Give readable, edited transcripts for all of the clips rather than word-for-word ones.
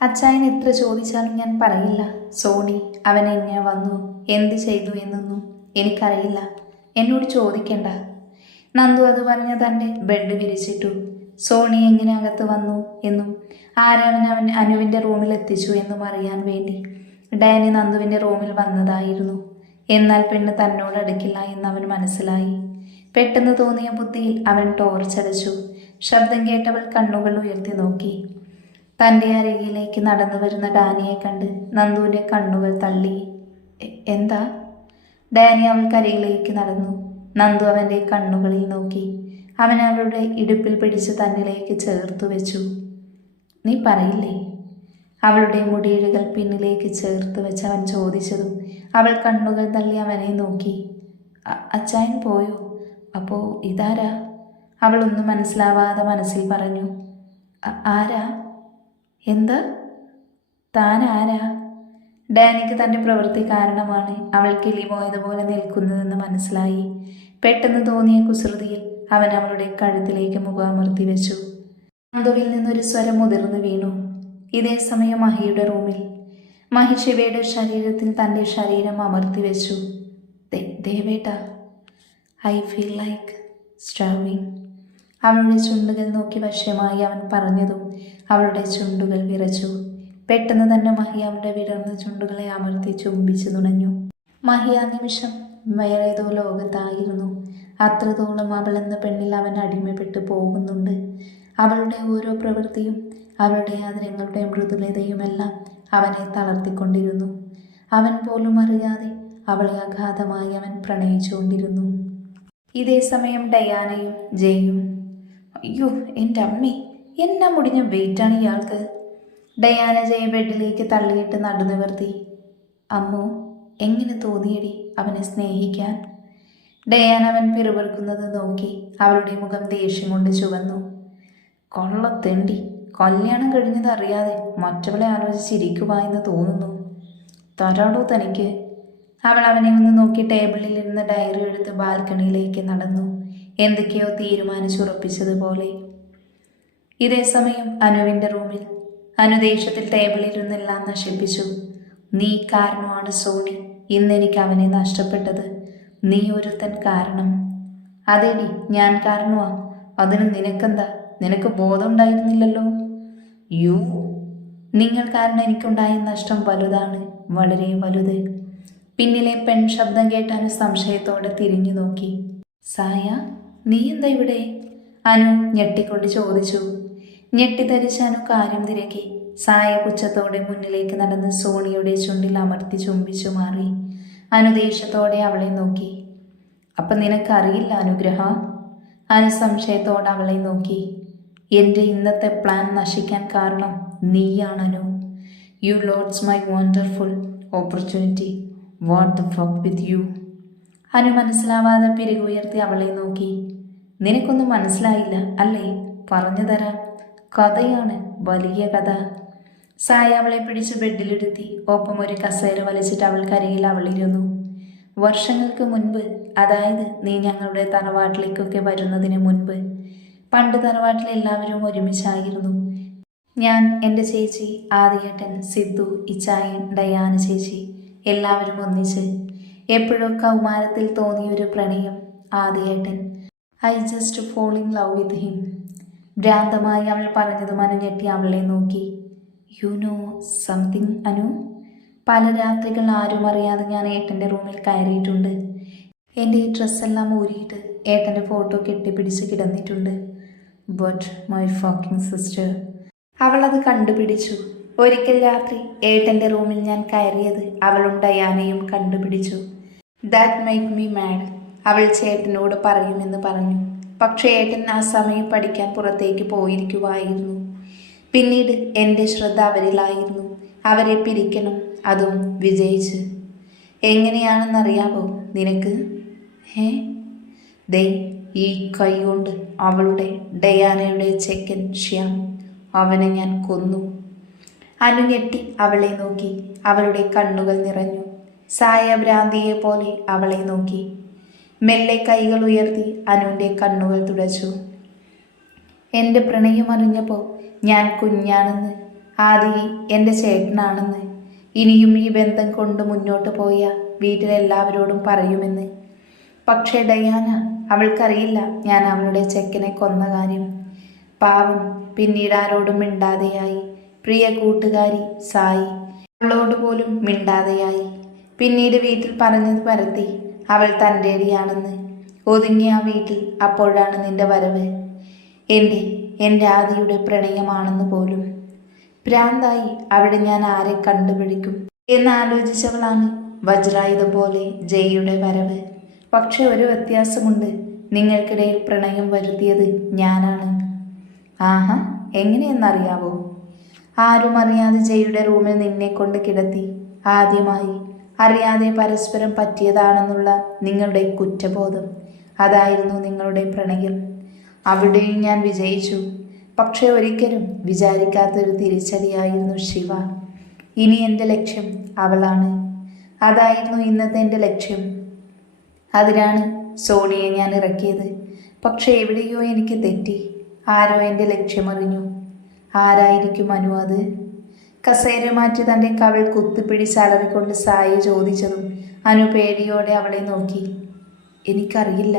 അച്ചായൻ എത്ര ചോദിച്ചാലും ഞാൻ പറയില്ല. സോണി അവൻ എങ്ങനെ വന്നു, എന്ത് ചെയ്തു എന്നൊന്നും എനിക്കറിയില്ല. എന്നോട് ചോദിക്കണ്ട. നന്ദു അത് പറഞ്ഞ് തൻ്റെ ബെഡ് വിരിച്ചിട്ടു. സോണി എങ്ങനെ അകത്ത് വന്നു എന്നും അവൻ അനുവിൻ്റെ റൂമിൽ എത്തിച്ചു എന്നും അറിയാൻ വേണ്ടി ഡാനി നന്ദുവിൻ്റെ റൂമിൽ വന്നതായിരുന്നു. എന്നാൽ പെണ്ണ് തന്നോട് അടുക്കില്ല എന്ന് അവൻ മനസ്സിലായി. പെട്ടെന്ന് തോന്നിയ ബുദ്ധിയിൽ അവൻ ടോർച്ചടിച്ചു. ശബ്ദം കേട്ടവൾ കണ്ണുകൾ ഉയർത്തി നോക്കി. തൻ്റെ അരികിലേക്ക് നടന്നു വരുന്ന ഡാനിയെ കണ്ട് നന്ദുവിൻ്റെ കണ്ണുകൾ തള്ളി. എന്താ? ഡാനി അവൾക്കരികിലേക്ക് നടന്നു. നന്ദു അവൻ്റെ കണ്ണുകളിൽ നോക്കി. അവൻ അവളുടെ ഇടുപ്പിൽ പിടിച്ച് തന്നിലേക്ക് ചേർത്തു വെച്ചു. നീ പറയില്ലേ? അവളുടെ മുടിയിഴകൾ പിന്നിലേക്ക് ചേർത്ത് വെച്ച് അവൻ ചോദിച്ചതും അവൾ കണ്ണുകൾ തള്ളി അവനെ നോക്കി. അച്ചായൻ പോയോ? അപ്പോൾ ഇതാരാ? അവൾ ഒന്നും മനസ്സിലാവാതെ മനസ്സിൽ പറഞ്ഞു. ആരാ? എന്താ? താൻ ആരാ? ഡാനിക്ക് തൻ്റെ പ്രവൃത്തി കാരണമാണ് അവൾ കിളിപോയതുപോലെ നിൽക്കുന്നതെന്ന് മനസ്സിലായി. പെട്ടെന്ന് തോന്നിയ കുസൃതിയിൽ അവൻ അവളുടെ കഴുത്തിലേക്ക് മുഖമർത്തി വെച്ചു. നന്ദുവിൽ നിന്നൊരു സ്വരം മുതിർന്നു വീണു. ഇതേ സമയം മഹിയുടെ റൂമിൽ മഹി ശിവയുടെ ശരീരത്തിൽ തൻ്റെ ശരീരം അമർത്തി വെച്ചു. ദേവേട്ട, ഐ ഫീൽ ലൈക്ക് സ്റ്റാർവിങ്. അവളുടെ ചുണ്ടുകൾ നോക്കി വശമായി അവൻ പറഞ്ഞതും അവളുടെ ചുണ്ടുകൾ വിറച്ചു. പെട്ടെന്ന് തന്നെ മഹി അവളുടെ വിടർന്ന ചുണ്ടുകളെ അമർത്തി ചുംബിച്ചു നുണഞ്ഞു. മഹി ആ നിമിഷം വേറേതോ ലോകത്തായിരുന്നു. അത്രത്തോളം അവൾ എന്ന പെണ്ണിൽ അവൻ അടിമപ്പെട്ടു പോകുന്നുണ്ട്. അവളുടെ ഓരോ പ്രവൃത്തിയും അവളുടെ ആദരങ്ങളുടെ മൃദുലതയുമെല്ലാം അവനെ തളർത്തിക്കൊണ്ടിരുന്നു. അവൻ പോലും അറിയാതെ അവളെ അഗാധമായി അവൻ പ്രണയിച്ചുകൊണ്ടിരുന്നു. ഇതേ സമയം ഡയാനയും ജയും. അയ്യോ എൻ്റെ അമ്മേ, എന്നാ മുടിഞ്ഞ വെയിറ്റാണ് ഇയാൾക്ക്. ഡയാന ജയ ബെഡിലേക്ക് തള്ളിയിട്ട് നടുനിവർത്തി. അമ്മോ, എങ്ങനെ തോന്നിയടി അവനെ സ്നേഹിക്കാൻ? ഡയാന അവൻ പിറുപിറുക്കുന്നത് നോക്കി. അവളുടെ മുഖം ദേഷ്യം കൊണ്ട് ചുവന്നു. കൊള്ളത്തെണ്ടി, കല്യാണം കഴിഞ്ഞത് അറിയാതെ മറ്റവളെ ആലോചിച്ചിരിക്കുവായെന്ന് തോന്നുന്നു. തരാടോ തനിക്ക്. അവൾ അവനെ ഒന്ന് നോക്കി ടേബിളിൽ ഇരുന്ന് ഡയറി എടുത്ത് ബാൽക്കണിയിലേക്ക് നടന്നു. എന്തൊക്കെയോ തീരുമാനിച്ചുറപ്പിച്ചതുപോലെ. ഇതേ സമയം അനുവിൻ്റെ റൂമിൽ അനു ദേഷ്യത്തിൽ ടേബിളിൽ ഇരുന്നെല്ലാം നശിപ്പിച്ചു. നീ കാരണമാണ് സോണി ഇന്നെനിക്ക് അവനെ നഷ്ടപ്പെട്ടത്. നീ ഒരുത്തൻ കാരണം. അതേടി, ഞാൻ കാരണമാ. അതിന് നിനക്കെന്താ? നിനക്ക് ബോധമുണ്ടായിരുന്നില്ലല്ലോ. നിങ്ങൾ കാരണം എനിക്കുണ്ടായ നഷ്ടം വലുതാണ്, വളരെ വലുത്. പിന്നിലെ പെൺ ശബ്ദം കേട്ടാനു സംശയത്തോടെ തിരിഞ്ഞു നോക്കി. സായ, നീ എന്താ ഇവിടെ? അനു ഞെട്ടിക്കൊണ്ട് ചോദിച്ചു. ഞെട്ടിധരിച്ച അനു കാര്യം തിരക്കി. സായ പുച്ഛത്തോടെ മുന്നിലേക്ക് നടന്ന് സോണിയുടെ ചുണ്ടിൽ അമർത്തി ചുംബിച്ചു മാറി. അനു ദേഷ്യത്തോടെ അവളെ നോക്കി. അപ്പം നിനക്കറിയില്ല അനുഗ്രഹ? അനു സംശയത്തോടെ അവളെ നോക്കി. എൻ്റെ ഇന്നത്തെ പ്ലാൻ നശിക്കാൻ കാരണം നീയാണനു. You loads my wonderful opportunity. What the fuck with you? Anu മനസ്സിലാവാതെ പിരികുയർത്തി അവളെ നോക്കി. നിനക്കൊന്നും മനസ്സിലായില്ല അല്ലേ? പറഞ്ഞു തരാം. കഥയാണ്, വലിയ കഥ. സായ അവളെ പിടിച്ച് ബെഡിലിരുത്തി. ഒപ്പം ഒരു കസേര വലിച്ചിട്ട് അവൾക്കരികിൽ അവളിരുന്നു. വർഷങ്ങൾക്ക് മുൻപ്, അതായത് നീ ഞങ്ങളുടെ തറവാട്ടിലേക്കൊക്കെ വരുന്നതിന് മുൻപ്, പണ്ട് തറവാട്ടിൽ എല്ലാവരും ഒരുമിച്ചായിരുന്നു. ഞാൻ, എൻ്റെ ചേച്ചി, ആദിയേട്ടൻ, സിദ്ധു, ഇച്ചായൻ, ഡയാന ചേച്ചി, എല്ലാവരും ഒന്നിച്ച്. എപ്പോഴോ കൗമാരത്തിൽ തോന്നിയൊരു പ്രണയം. ആദിയേട്ടൻ, I just fall in love with him. ഭ്രാന്തമായി അവൾ പറഞ്ഞതും അനു ഞെട്ടി അവളെ നോക്കി. You know something Anu? പല രാത്രികൾ ആരും അറിയാതെ ഞാൻ ഏട്ടൻ്റെ റൂമിൽ കയറിയിട്ടുണ്ട്. എൻ്റെ ഈ ഡ്രസ്സെല്ലാം ഊരിയിട്ട് ഏട്ടൻ്റെ ഫോട്ടോ കെട്ടിപ്പിടിച്ച് കിടന്നിട്ടുണ്ട്. ബട്ട് മൈ ഫക്കിംഗ് സിസ്റ്റർ, അവളത് കണ്ടുപിടിച്ചു. ഒരിക്കൽ രാത്രി ഏട്ടൻ്റെ റൂമിൽ ഞാൻ കയറിയത് അവളും ഡയാനയും കണ്ടുപിടിച്ചു. That make me mad. അവൾ ചേട്ടനോട് പറയുമെന്ന് പറഞ്ഞു. പക്ഷേ ഏട്ടൻ ആ സമയം പഠിക്കാൻ പുറത്തേക്ക് പോയിരിക്കുവായിരുന്നു. പിന്നീട് എൻ്റെ ശ്രദ്ധ അവരിലായിരുന്നു. അവരെ പിരിക്കണം, അതും വിജയിച്ച്. എങ്ങനെയാണെന്നറിയാമോ നിനക്ക്? ദേ ഈ കൈ കൊണ്ട് അവളുടെ ഡയാനയുടെ ചെക്കൻ ശ്യാം, അവനെ ഞാൻ കൊന്നു. അനു ഞെട്ടി അവളെ നോക്കി. അവളുടെ കണ്ണുകൾ നിറഞ്ഞു. സായ ഭ്രാന്തിയെ പോലെ അവളെ നോക്കി. മെല്ലെ കൈകൾ ഉയർത്തി അനുവിൻ്റെ കണ്ണുകൾ തുടച്ചു. എൻ്റെ പ്രണയം അറിഞ്ഞപ്പോൾ ഞാൻ കുഞ്ഞാണെന്ന് ആദി എൻ്റെ ചേട്ടനാണെന്ന്. ഇനിയും ഈ ബന്ധം കൊണ്ട് മുന്നോട്ട് പോയ വീട്ടിലെല്ലാവരോടും പറയുമെന്ന്. പക്ഷേ ഡയാന, അവൾക്കറിയില്ല ഞാൻ അവളുടെ ചെക്കനെ കൊന്ന കാര്യം. പാവം പിന്നീട് ആരോടും മിണ്ടാതെയായി. പ്രിയ കൂട്ടുകാരി സായി അവളോട് പോലും മിണ്ടാതെയായി. പിന്നീട് വീട്ടിൽ പറഞ്ഞത് പരത്തി അവൾ തൻ്റെടിയാണെന്ന്. ഒതുങ്ങിയ ആ വീട്ടിൽ അപ്പോഴാണ് നിന്റെ വരവ്. എൻ്റെ ആദിയുടെ പ്രണയമാണെന്ന് പോലും. ഭ്രാന്തായി അവിടെ ഞാൻ ആരെ കണ്ടുപിടിക്കും എന്നാലോചിച്ചവളാണ് വജ്രായുധം പോലെ ജയയുടെ വരവ്. പക്ഷെ ഒരു വ്യത്യാസമുണ്ട്, നിങ്ങൾക്കിടയിൽ പ്രണയം വരുത്തിയത് ഞാനാണ്. ആഹാ, എങ്ങനെയെന്നറിയാവോ? ആരും അറിയാതെ ജയയുടെ റൂമിൽ നിന്നെ കൊണ്ട് കിടത്തി. ആദ്യമായി അറിയാതെ പരസ്പരം പറ്റിയതാണെന്നുള്ള നിങ്ങളുടെ കുറ്റബോധം, അതായിരുന്നു നിങ്ങളുടെ പ്രണയം. അവിടെയും ഞാൻ വിജയിച്ചു. പക്ഷെ ഒരിക്കലും വിചാരിക്കാത്തൊരു തിരിച്ചടിയായിരുന്നു ശിവ. ഇനി എൻ്റെ ലക്ഷ്യം അവളാണ്. അതായിരുന്നു ഇന്നത്തെ എൻ്റെ ലക്ഷ്യം. അതിനാണ് സോണിയെ ഞാൻ ഇറക്കിയത്. പക്ഷെ എവിടെയോ എനിക്ക് തെറ്റി. ആരോ എൻ്റെ ലക്ഷ്യമറിഞ്ഞു. ആരായിരിക്കും അനു അത്? കസേര മാറ്റി തൻ്റെ കവിൾ കുത്തിപ്പിടിച്ച് അലറിക്കൊണ്ട് സായി ചോദിച്ചതും അനു പേടിയോടെ അവളെ നോക്കി. എനിക്കറിയില്ല.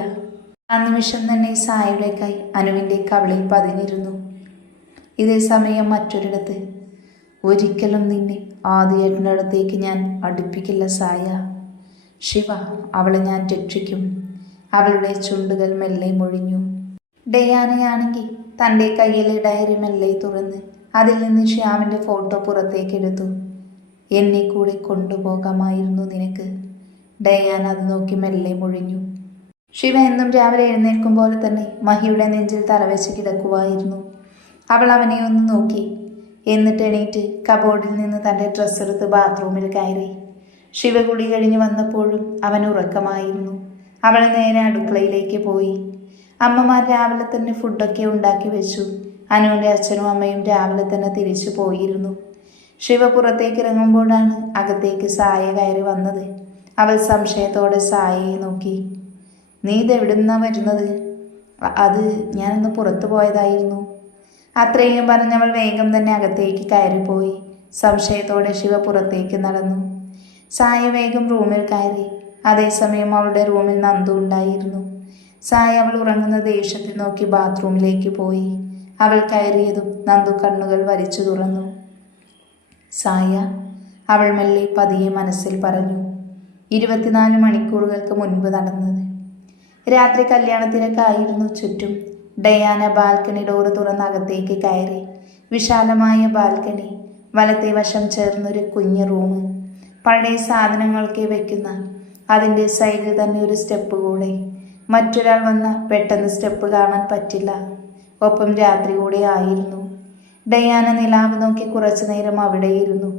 ആ നിമിഷം തന്നെ സായിയുടെ കൈ അനുവിൻ്റെ കവിളിൽ പതിഞ്ഞിരുന്നു. ഇതേ സമയം മറ്റൊരിടത്ത്. ഒരിക്കലും നിന്നെ ആദ്യേട്ടൻ്റെ അടുത്തേക്ക് ഞാൻ അടുപ്പിക്കില്ല സായ. ശിവ, അവളെ ഞാൻ രക്ഷിക്കും. അവളുടെ ചുണ്ടുകൾ മെല്ലെ മൊഴിഞ്ഞു. ഡയാനയാണെങ്കിൽ തൻ്റെ കയ്യിലെ ഡയറി മെല്ലെ തുറന്ന് അതിൽ നിന്ന് ശ്യാമിൻ്റെ ഫോട്ടോ പുറത്തേക്കെടുത്തു. എന്നെ കൂടെ കൊണ്ടുപോകാമായിരുന്നു നിനക്ക്. ഡയാന അത് നോക്കി മെല്ലെ മൊഴിഞ്ഞു. ശിവ എന്നും രാവിലെ എഴുന്നേൽക്കും പോലെ തന്നെ മഹിയുടെ നെഞ്ചിൽ തലവെച്ച് കിടക്കുവായിരുന്നു. അവൾ അവനെ ഒന്ന് നോക്കി. എന്നിട്ട് എണീറ്റ് കബോർഡിൽ നിന്ന് തൻ്റെ ഡ്രസ്സ് എടുത്ത് ബാത്റൂമിൽ കയറി. ശിവ കുളി കഴിഞ്ഞ് വന്നപ്പോഴും അവൻ ഉറക്കമായിരുന്നു. അവൾ നേരെ അടുക്കളയിലേക്ക് പോയി. അമ്മമാർ രാവിലെ തന്നെ ഫുഡൊക്കെ ഉണ്ടാക്കി വെച്ചു. അനുവിൻ്റെ അച്ഛനും അമ്മയും രാവിലെ തന്നെ തിരിച്ചു പോയിരുന്നു. ശിവ പുറത്തേക്ക് ഇറങ്ങുമ്പോഴാണ് അകത്തേക്ക് സായ കയറി വന്നത്. അവൾ സംശയത്തോടെ സായയെ നോക്കി. നീ ഇതെവിടെ നിന്നാണ് വരുന്നത്? അത് ഞാനൊന്ന് പുറത്തു പോയതായിരുന്നു. അത്രയും പറഞ്ഞവൾ വേഗം തന്നെ അകത്തേക്ക് കയറിപ്പോയി. സംശയത്തോടെ ശിവ പുറത്തേക്ക് നടന്നു. സായ വേഗം റൂമിൽ കയറി. അതേസമയം അവളുടെ റൂമിൽ നന്ദു ഉണ്ടായിരുന്നു. സായ അവൾ ഉറങ്ങുന്ന ദേഷ്യത്തിൽ നോക്കി ബാത്റൂമിലേക്ക് പോയി. അവൾ കയറിയതും നന്ദു കണ്ണുകൾ വലിച്ചു തുറന്നു. സായ, അവൾ മെല്ലെ പതിയെ മനസ്സിൽ പറഞ്ഞു. 24 മണിക്കൂറുകൾക്ക് മുൻപ് നടന്നത്. രാത്രി കല്യാണത്തിനൊക്കെയായിരുന്നു ചുറ്റും. ഡയാന ബാൽക്കണി ഡോറ് തുറന്ന് അകത്തേക്ക് കയറി. വിശാലമായ ബാൽക്കണി, വലത്തെ വശം ചേർന്നൊരു കുഞ്ഞു റൂം, പഴയ സാധനങ്ങളൊക്കെ വെക്കുന്ന അതിൻ്റെ സൈഡിൽ തന്നെ ഒരു സ്റ്റെപ്പ് കൂടെ. മറ്റൊരാൾ വന്ന പെട്ടെന്ന് സ്റ്റെപ്പ് കാണാൻ പറ്റില്ല. ഒപ്പം രാത്രി കൂടെ ആയിരുന്നു. ഡയാന നിലാവ് നോക്കി കുറച്ചു നേരം അവിടെയിരുന്നു.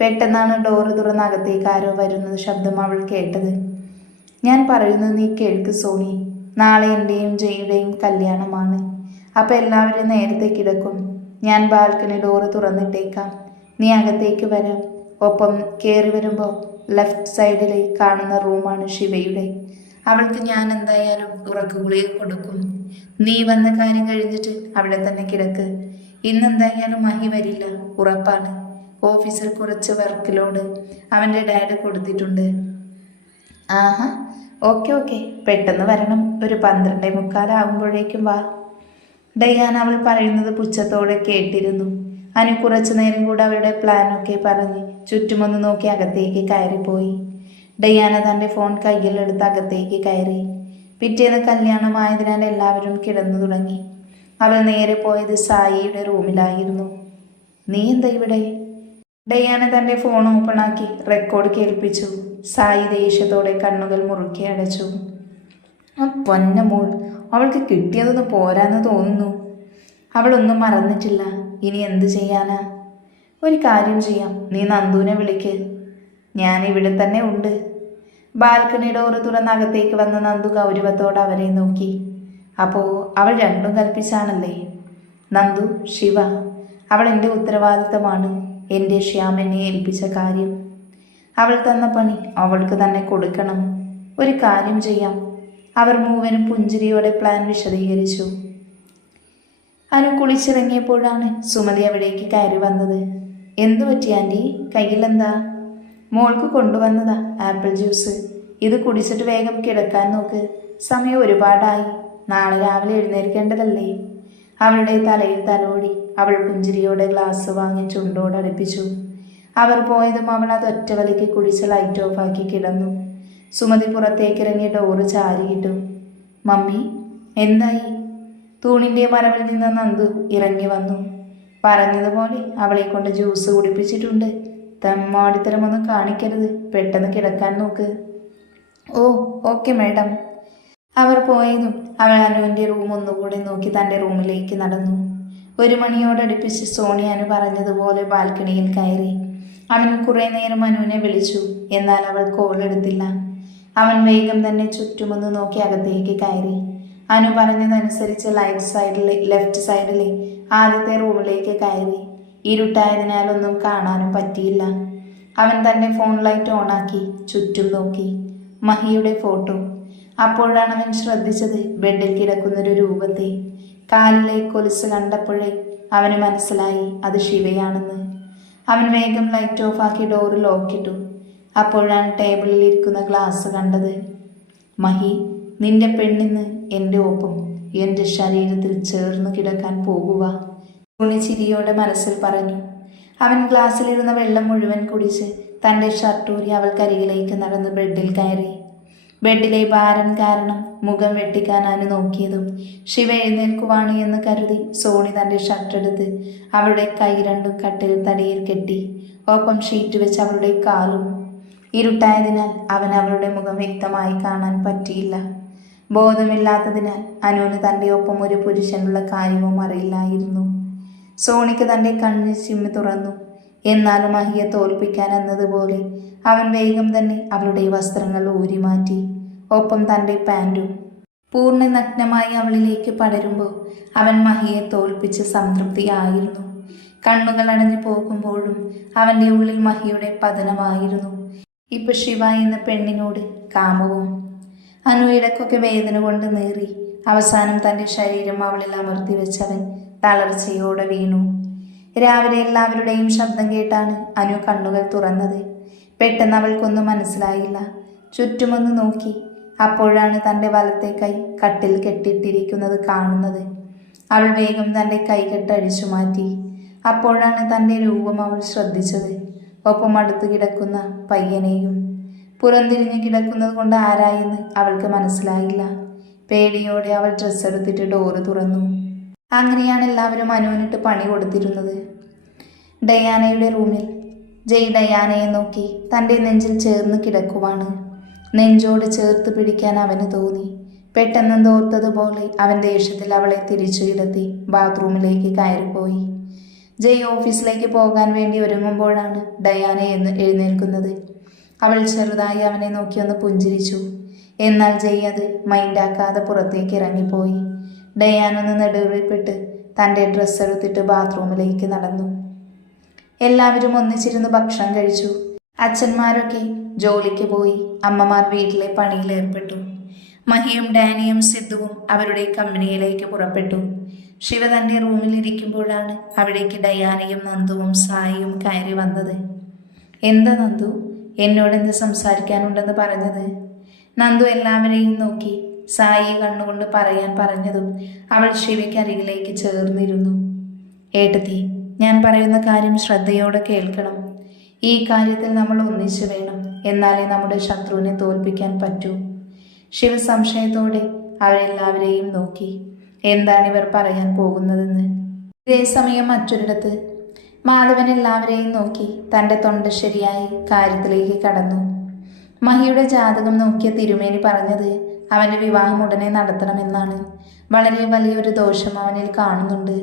പെട്ടെന്നാണ് ഡോറ് തുറന്ന് അകത്തേക്ക് ആരോ വരുന്നത് ശബ്ദം അവൾ കേട്ടത്. ഞാൻ പറയുന്നത് നീ കേൾക്ക് സോണി. നാളെ എൻ്റെയും ജയുടെയും കല്യാണമാണ്. അപ്പം എല്ലാവരും നേരത്തെ കിടക്കും. ഞാൻ ബാൽക്കണി ഡോറ് തുറന്നിട്ടേക്കാം. നീ അകത്തേക്ക് വരാം. ഒപ്പം കയറി വരുമ്പോൾ ലെഫ്റ്റ് സൈഡിൽ കാണുന്ന റൂമാണ് ശിവയുടെ. അവൾക്ക് ഞാൻ എന്തായാലും ഉറക്കുകുളിയിൽ കൊടുക്കും. നീ വന്ന കാര്യം കഴിഞ്ഞിട്ട് അവിടെ തന്നെ കിടക്ക്. ഇന്നെന്തായാലും മഹി വരില്ല, ഉറപ്പാണ്. ഓഫീസിൽ കുറച്ച് വർക്ക് ലോഡ് അവൻ്റെ ഡാഡ് കൊടുത്തിട്ടുണ്ട്. ആഹാ, ഓക്കെ, പെട്ടെന്ന് വരണം. ഒരു 12:45 വാ. ഡയാന അവൾ പറയുന്നത് പുച്ഛത്തോടെ കേട്ടിരുന്നു. അനു കുറച്ചു നേരം കൂടെ അവരുടെ പ്ലാനൊക്കെ പറഞ്ഞ് ചുറ്റുമൊന്ന് നോക്കി അകത്തേക്ക് കയറിപ്പോയി. ഡയാന തൻ്റെ ഫോൺ കയ്യിലെടുത്ത് അകത്തേക്ക് കയറി. പിറ്റേന്ന് കല്യാണമായതിനാൽ എല്ലാവരും കിടന്നു തുടങ്ങി. അവൾ നേരെ പോയത് സായിയുടെ റൂമിലായിരുന്നു. നീ എന്താ ഇവിടെ? ഡയാന തൻ്റെ ഫോൺ ഓപ്പണാക്കി റെക്കോർഡ് കേൾപ്പിച്ചു. സായി ദേഷ്യത്തോടെ കണ്ണുകൾ മുറുക്കി അടച്ചു. ആ പൊന്നമോൾ, അവൾക്ക് കിട്ടിയതൊന്നും പോരാന്ന് തോന്നുന്നു. അവളൊന്നും മറന്നിട്ടില്ല. ഇനി എന്ത് ചെയ്യാനാ? ഒരു കാര്യം ചെയ്യാം, നീ നന്ദുവിനെ വിളിക്ക്. ഞാൻ ഇവിടെ തന്നെ ഉണ്ട്. ബാൽക്കണി ഡോറ് തുറന്ന് അകത്തേക്ക് വന്ന നന്ദു ഗൗരവത്തോടെ അവരെ നോക്കി. അപ്പോൾ അവൾ രണ്ടും കൽപ്പിച്ചാണല്ലേ? നന്ദു, ശിവ, അവൾ എൻ്റെ ഉത്തരവാദിത്തമാണ്. എൻ്റെ ശ്യാം എന്നെ ഏൽപ്പിച്ച കാര്യം. അവൾ തന്ന പണി അവൾക്ക് തന്നെ കൊടുക്കണം. ഒരു കാര്യം ചെയ്യാം. അവർ മൂവരും പുഞ്ചിരിയോടെ പ്ലാൻ വിശദീകരിച്ചു. അനു കുളിച്ചിറങ്ങിയപ്പോഴാണ് സുമതി അവിടേക്ക് കയറി വന്നത്. എന്തു പറ്റി ആൻറ്റി? കയ്യിലെന്താ? മോൾക്ക് കൊണ്ടുവന്നതാ ആപ്പിൾ ജ്യൂസ്. ഇത് കുടിച്ചിട്ട് വേഗം കിടക്കാൻ നോക്ക്. സമയം ഒരുപാടായി. നാളെ രാവിലെ എഴുന്നേൽക്കേണ്ടതല്ലേ? അവളുടെ തലയിൽ തലോടി അവൾ പുഞ്ചിരിയോടെ ഗ്ലാസ് വാങ്ങി ചുണ്ടോടടുപ്പിച്ചു. അവർ പോയതും അവൾ അത് ഒറ്റ വലിക്ക് കുടിച്ച് ലൈറ്റ് ഓഫാക്കി കിടന്നു. സുമതി പുറത്തേക്കിറങ്ങി ഡോറ് ചാരിയിട്ടു. മമ്മി, എന്തായി? തൂണിൻ്റെ മറവിൽ നിന്ന് നന്ദു ഇറങ്ങി വന്നു. പറഞ്ഞതുപോലെ അവളെ കൊണ്ട് ജ്യൂസ് കുടിപ്പിച്ചിട്ടുണ്ട്. തെമ്മാടിത്തരമൊന്നും കാണിക്കരുത്. പെട്ടെന്ന് കിടക്കാൻ നോക്ക്. ഓ, ഓക്കെ മാഡം. അവർ പോയതും അവൾ അനുവിൻ്റെ റൂം ഒന്നുകൂടി നോക്കി തൻ്റെ റൂമിലേക്ക് നടന്നു. 1 മണിയോടടുപ്പിച്ച് സോണി അനു പറഞ്ഞതുപോലെ ബാൽക്കണിയിൽ കയറി. അവൻ കുറേ നേരം അനുവിനെ വിളിച്ചു. എന്നാൽ അവൾ കോൾ എടുത്തില്ല. അവൻ വേഗം തന്നെ ചുറ്റുമൊന്ന് നോക്കി അകത്തേക്ക് കയറി. അനു പറഞ്ഞതനുസരിച്ച് ലെഫ്റ്റ് സൈഡിലെ ആദ്യത്തെ റൂമിലേക്ക് കയറി. ഇരുട്ടായതിനാൽ ഒന്നും കാണാനും പറ്റിയില്ല. അവൻ തൻ്റെ ഫോൺ ലൈറ്റ് ഓണാക്കി ചുറ്റും നോക്കി. മഹിയുടെ ഫോട്ടോ. അപ്പോഴാണ് അവൻ ശ്രദ്ധിച്ചത് ബെഡിൽ കിടക്കുന്നൊരു രൂപത്തെ. കാലിലെ കൊലുസ് കണ്ടപ്പോഴേ അവന് മനസ്സിലായി അത് ശിവയാണെന്ന്. അവൻ വേഗം ലൈറ്റ് ഓഫാക്കി ഡോറ് ലോക്കിട്ടു. അപ്പോഴാണ് ടേബിളിൽ ഇരിക്കുന്ന ഗ്ലാസ് കണ്ടത്. മഹി, നിന്റെ പെണ്ണിന്ന് എൻ്റെ ഒപ്പം എൻ്റെ ശരീരത്തിൽ ചേർന്ന് കിടക്കാൻ പോകുക, ചിരിയോടെ മനസ്സിൽ പറഞ്ഞു. അവൻ ഗ്ലാസ്സിലിരുന്ന വെള്ളം മുഴുവൻ കുടിച്ച് തൻ്റെ ഷർട്ടൂരി അവൾക്കരികിലേക്ക് നടന്ന് ബെഡിൽ കയറി. ബെഡിലെ ഭാരം കാരണം മുഖം വെട്ടിക്കാൻ അനു നോക്കിയതും ശിവ എഴുന്നേൽക്കുവാണ് എന്ന് കരുതി സോണി തൻ്റെ ഷർട്ടെടുത്ത് അവളുടെ കൈ രണ്ടും കട്ടിൽ തടിയിൽ കെട്ടി. ഒപ്പം ഷീറ്റ് വെച്ച് അവളുടെ കാലും. ഇരുട്ടായതിനാൽ അവൻ അവളുടെ മുഖം വ്യക്തമായി കാണാൻ പറ്റിയില്ല. ബോധമില്ലാത്തതിനാൽ അനുവിന് തൻ്റെ ഒപ്പം ഒരു പുരുഷനുള്ള കാര്യവും അറിയില്ലായിരുന്നു. സോണിക്ക് തൻ്റെ കണ്ണ് ചിമ്മി തുറന്നു. എന്നാലും മഹിയെ തോൽപ്പിക്കാൻ എന്നതുപോലെ അവൻ വേഗം തന്നെ അവളുടെ വസ്ത്രങ്ങൾ ഊരിമാറ്റി. ഒപ്പം തൻ്റെ പാൻറ്റും. പൂർണ്ണ നഗ്നമായി അവളിലേക്ക് പടരുമ്പോൾ അവൻ മഹിയെ തോൽപ്പിച്ച് സംതൃപ്തിയായിരുന്നു. കണ്ണുകൾ അടഞ്ഞു പോകുമ്പോഴും അവൻ്റെ ഉള്ളിൽ മഹിയുടെ പതനമായിരുന്നു. ഇപ്പൊ ശിവ എന്ന പെണ്ണിനോട് കാമവും. അനു ഇടയ്ക്കൊക്കെ വേദന കൊണ്ട് നേറി. അവസാനം തൻ്റെ ശരീരം അവളിൽ അമർത്തി വെച്ചവൻ തളർച്ചയോടെ വീണു. രാവിലെ എല്ലാവരുടെയും ശബ്ദം കേട്ടാണ് അനു കണ്ണുകൾ തുറന്നത്. പെട്ടെന്ന് അവൾക്കൊന്നും മനസ്സിലായില്ല. ചുറ്റുമൊന്ന് നോക്കി. അപ്പോഴാണ് തൻ്റെ വലത്തെ കൈ കട്ടിൽ കെട്ടിയിട്ടിരിക്കുന്നത് കാണുന്നത്. അവൾ വേഗം തൻ്റെ കൈകെട്ട് അഴിച്ചു മാറ്റി. അപ്പോഴാണ് തൻ്റെ രൂപം അവൾ ശ്രദ്ധിച്ചത്. ഒപ്പം അടുത്ത് കിടക്കുന്ന പയ്യനെയും. പുറംതിരിഞ്ഞ് കിടക്കുന്നത് കൊണ്ട് ആരായെന്ന് അവൾക്ക് മനസ്സിലായില്ല. പേടിയോടെ അവൾ ഡ്രസ്സ് എടുത്തിട്ട് ഡോറ് തുറന്നു. അങ്ങനെയാണ് എല്ലാവരും അനുവിനിട്ട് പണി കൊടുത്തിരുന്നത്. ഡയാനയുടെ റൂമിൽ ജയ് ഡയാനയെ നോക്കി തൻ്റെ നെഞ്ചിൽ ചേർന്ന് കിടക്കുവാണ്. നെഞ്ചോട് ചേർത്ത് പിടിക്കാൻ അവന് തോന്നി. പെട്ടെന്നെന്തോർത്തതുപോലെ അവൻ ദേഷ്യത്തിൽ അവളെ തിരിച്ചു കിടത്തി ബാത്റൂമിലേക്ക് കയറിപ്പോയി. ജയ് ഓഫീസിലേക്ക് പോകാൻ വേണ്ടി ഒരുങ്ങുമ്പോഴാണ് ഡയാന എഴുന്നേൽക്കുന്നത്. അവൾ ചെറുതായി അവനെ നോക്കി ഒന്ന് പുഞ്ചിരിച്ചു. എന്നാൽ ജയ് അത് മൈൻഡാക്കാതെ പുറത്തേക്ക് ഇറങ്ങിപ്പോയി. ഡയാന ഒന്ന് നെടുവീർപ്പിട്ട് തൻ്റെ ഡ്രസ്സ് എടുത്തിട്ട് ബാത്റൂമിലേക്ക് നടന്നു. എല്ലാവരും ഒന്നിച്ചിരുന്ന് ഭക്ഷണം കഴിച്ചു. അച്ഛന്മാരൊക്കെ ജോലിക്ക് പോയി. അമ്മമാർ വീട്ടിലെ പണിയിൽ ഏർപ്പെട്ടു. മഹിയും ഡാനിയും സിദ്ധുവും അവരുടെ കമ്പനിയിലേക്ക് പുറപ്പെട്ടു. ശിവ തൻ്റെ റൂമിൽ ഇരിക്കുമ്പോഴാണ് അവിടേക്ക് ഡയാനയും നന്ദുവും സായിയും കയറി വന്നത്. എന്താ നന്ദു, എന്നോടെന്ത് സംസാരിക്കാനുണ്ടെന്ന് പറഞ്ഞത്? നന്ദു എല്ലാവരെയും നോക്കി. സായി കണ്ണുകൊണ്ട് പറയാൻ പറഞ്ഞതും അവൾ ശിവയ്ക്കരികിലേക്ക് ചേർന്നിരുന്നു. ഏട്ടത്തി, ഞാൻ പറയുന്ന കാര്യം ശ്രദ്ധയോടെ കേൾക്കണം. ഈ കാര്യത്തിൽ നമ്മൾ ഒന്നിച്ചു വേണം. എന്നാലേ നമ്മുടെ ശത്രുവിനെ തോൽപ്പിക്കാൻ പറ്റൂ. ശിവ സംശയത്തോടെ അവരെല്ലാവരെയും നോക്കി. എന്താണിവർ പറയാൻ പോകുന്നതെന്ന്. ഇതേസമയം മറ്റൊരിടത്ത് മാധവൻ എല്ലാവരെയും നോക്കി തൻ്റെ തൊണ്ട ശരിയായി കാര്യത്തിലേക്ക് കടന്നു. മഹിയുടെ ജാതകം നോക്കിയ തിരുമേനി പറഞ്ഞത് അവൻ്റെ വിവാഹം ഉടനെ നടത്തണമെന്നാണ്. വളരെ വലിയൊരു ദോഷം അവനിൽ കാണുന്നുണ്ട്.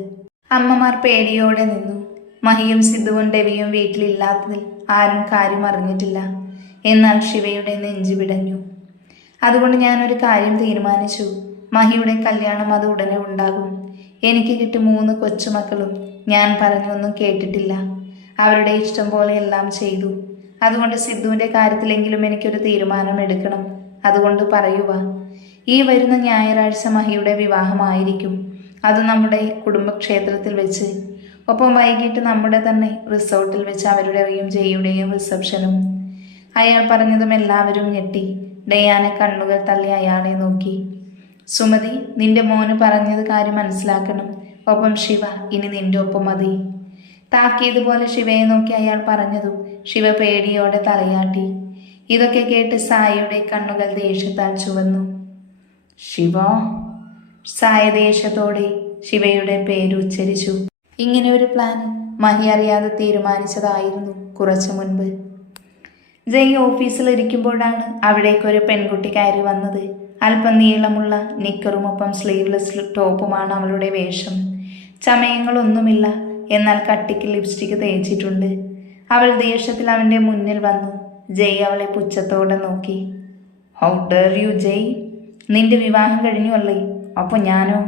അമ്മമാർ പേടിയോടെ നിന്നു. മഹിയും സിദ്ധുവും രവിയും വീട്ടിലില്ലാത്തതിൽ ആരും കാര്യം അറിഞ്ഞിട്ടില്ല. എന്നാൽ ശിവയുടെ നെഞ്ചു പിടഞ്ഞു. അതുകൊണ്ട് ഞാനൊരു കാര്യം തീരുമാനിച്ചു. മഹിയുടെ കല്യാണം അത് ഉടനെ ഉണ്ടാകും. എനിക്ക് കിട്ടി 3 കൊച്ചുമക്കളും ഞാൻ പറഞ്ഞൊന്നും കേട്ടിട്ടില്ല. അവരുടെ ഇഷ്ടം പോലെ എല്ലാം ചെയ്തു. അതുകൊണ്ട് സിദ്ധുവിൻ്റെ കാര്യത്തിലെങ്കിലും എനിക്കൊരു തീരുമാനം എടുക്കണം. അതുകൊണ്ട് പറയുക, ഈ വരുന്ന ഞായറാഴ്ച മഹിയുടെ വിവാഹമായിരിക്കും. അത് നമ്മുടെ കുടുംബക്ഷേത്രത്തിൽ വെച്ച്. ഒപ്പം വൈകിട്ട് നമ്മുടെ തന്നെ റിസോർട്ടിൽ വെച്ച് അവരുടെയും ജെയുടെയും റിസപ്ഷനും. അയാൾ പറഞ്ഞതും എല്ലാവരും ഞെട്ടി. ഡയാന കണ്ണുകൾ തള്ളി അയാളെ നോക്കി. സുമതി, നിന്റെ മോന് പറഞ്ഞത് കാര്യം മനസ്സിലാക്കണം. ഒപ്പം ശിവ ഇനി നിന്റെ ഒപ്പം മതി. താക്കിയതുപോലെ ശിവയെ നോക്കി അയാൾ പറഞ്ഞതും ശിവ പേടിയോടെ തലയാട്ടി. ഇതൊക്കെ കേട്ട് സായിയുടെ കണ്ണുകൾ ദേഷ്യത്താൽ ചുവന്നു. ശിവ. സായ ദേഷ്യത്തോടെ ശിവയുടെ പേര് ഉച്ചരിച്ചു. ഇങ്ങനെ ഒരു പ്ലാൻ മഹി അറിയാതെ തീരുമാനിച്ചതായിരുന്നു കുറച്ചു മുൻപ്. ജയ് ഓഫീസിൽ ഇരിക്കുമ്പോഴാണ് അവിടേക്കൊരു പെൺകുട്ടി കയറി വന്നത്. അല്പം നീളമുള്ള നിക്കറും ഒപ്പം സ്ലീവ്ലെസ് ടോപ്പുമാണ് അവളുടെ വേഷം. ചമയങ്ങളൊന്നുമില്ല, എന്നാൽ കട്ടിക്ക് ലിപ്സ്റ്റിക് തേച്ചിട്ടുണ്ട്. അവൾ ദേഷ്യത്തിൽ അവൻ്റെ മുന്നിൽ വന്നു. ജയ് അവളെ പുച്ഛത്തോടെ നോക്കി. ഹൗ ഡെയർ യു ജയ്? നിന്റെ വിവാഹം കഴിഞ്ഞു അല്ലേ? അപ്പോൾ ഞാനോ?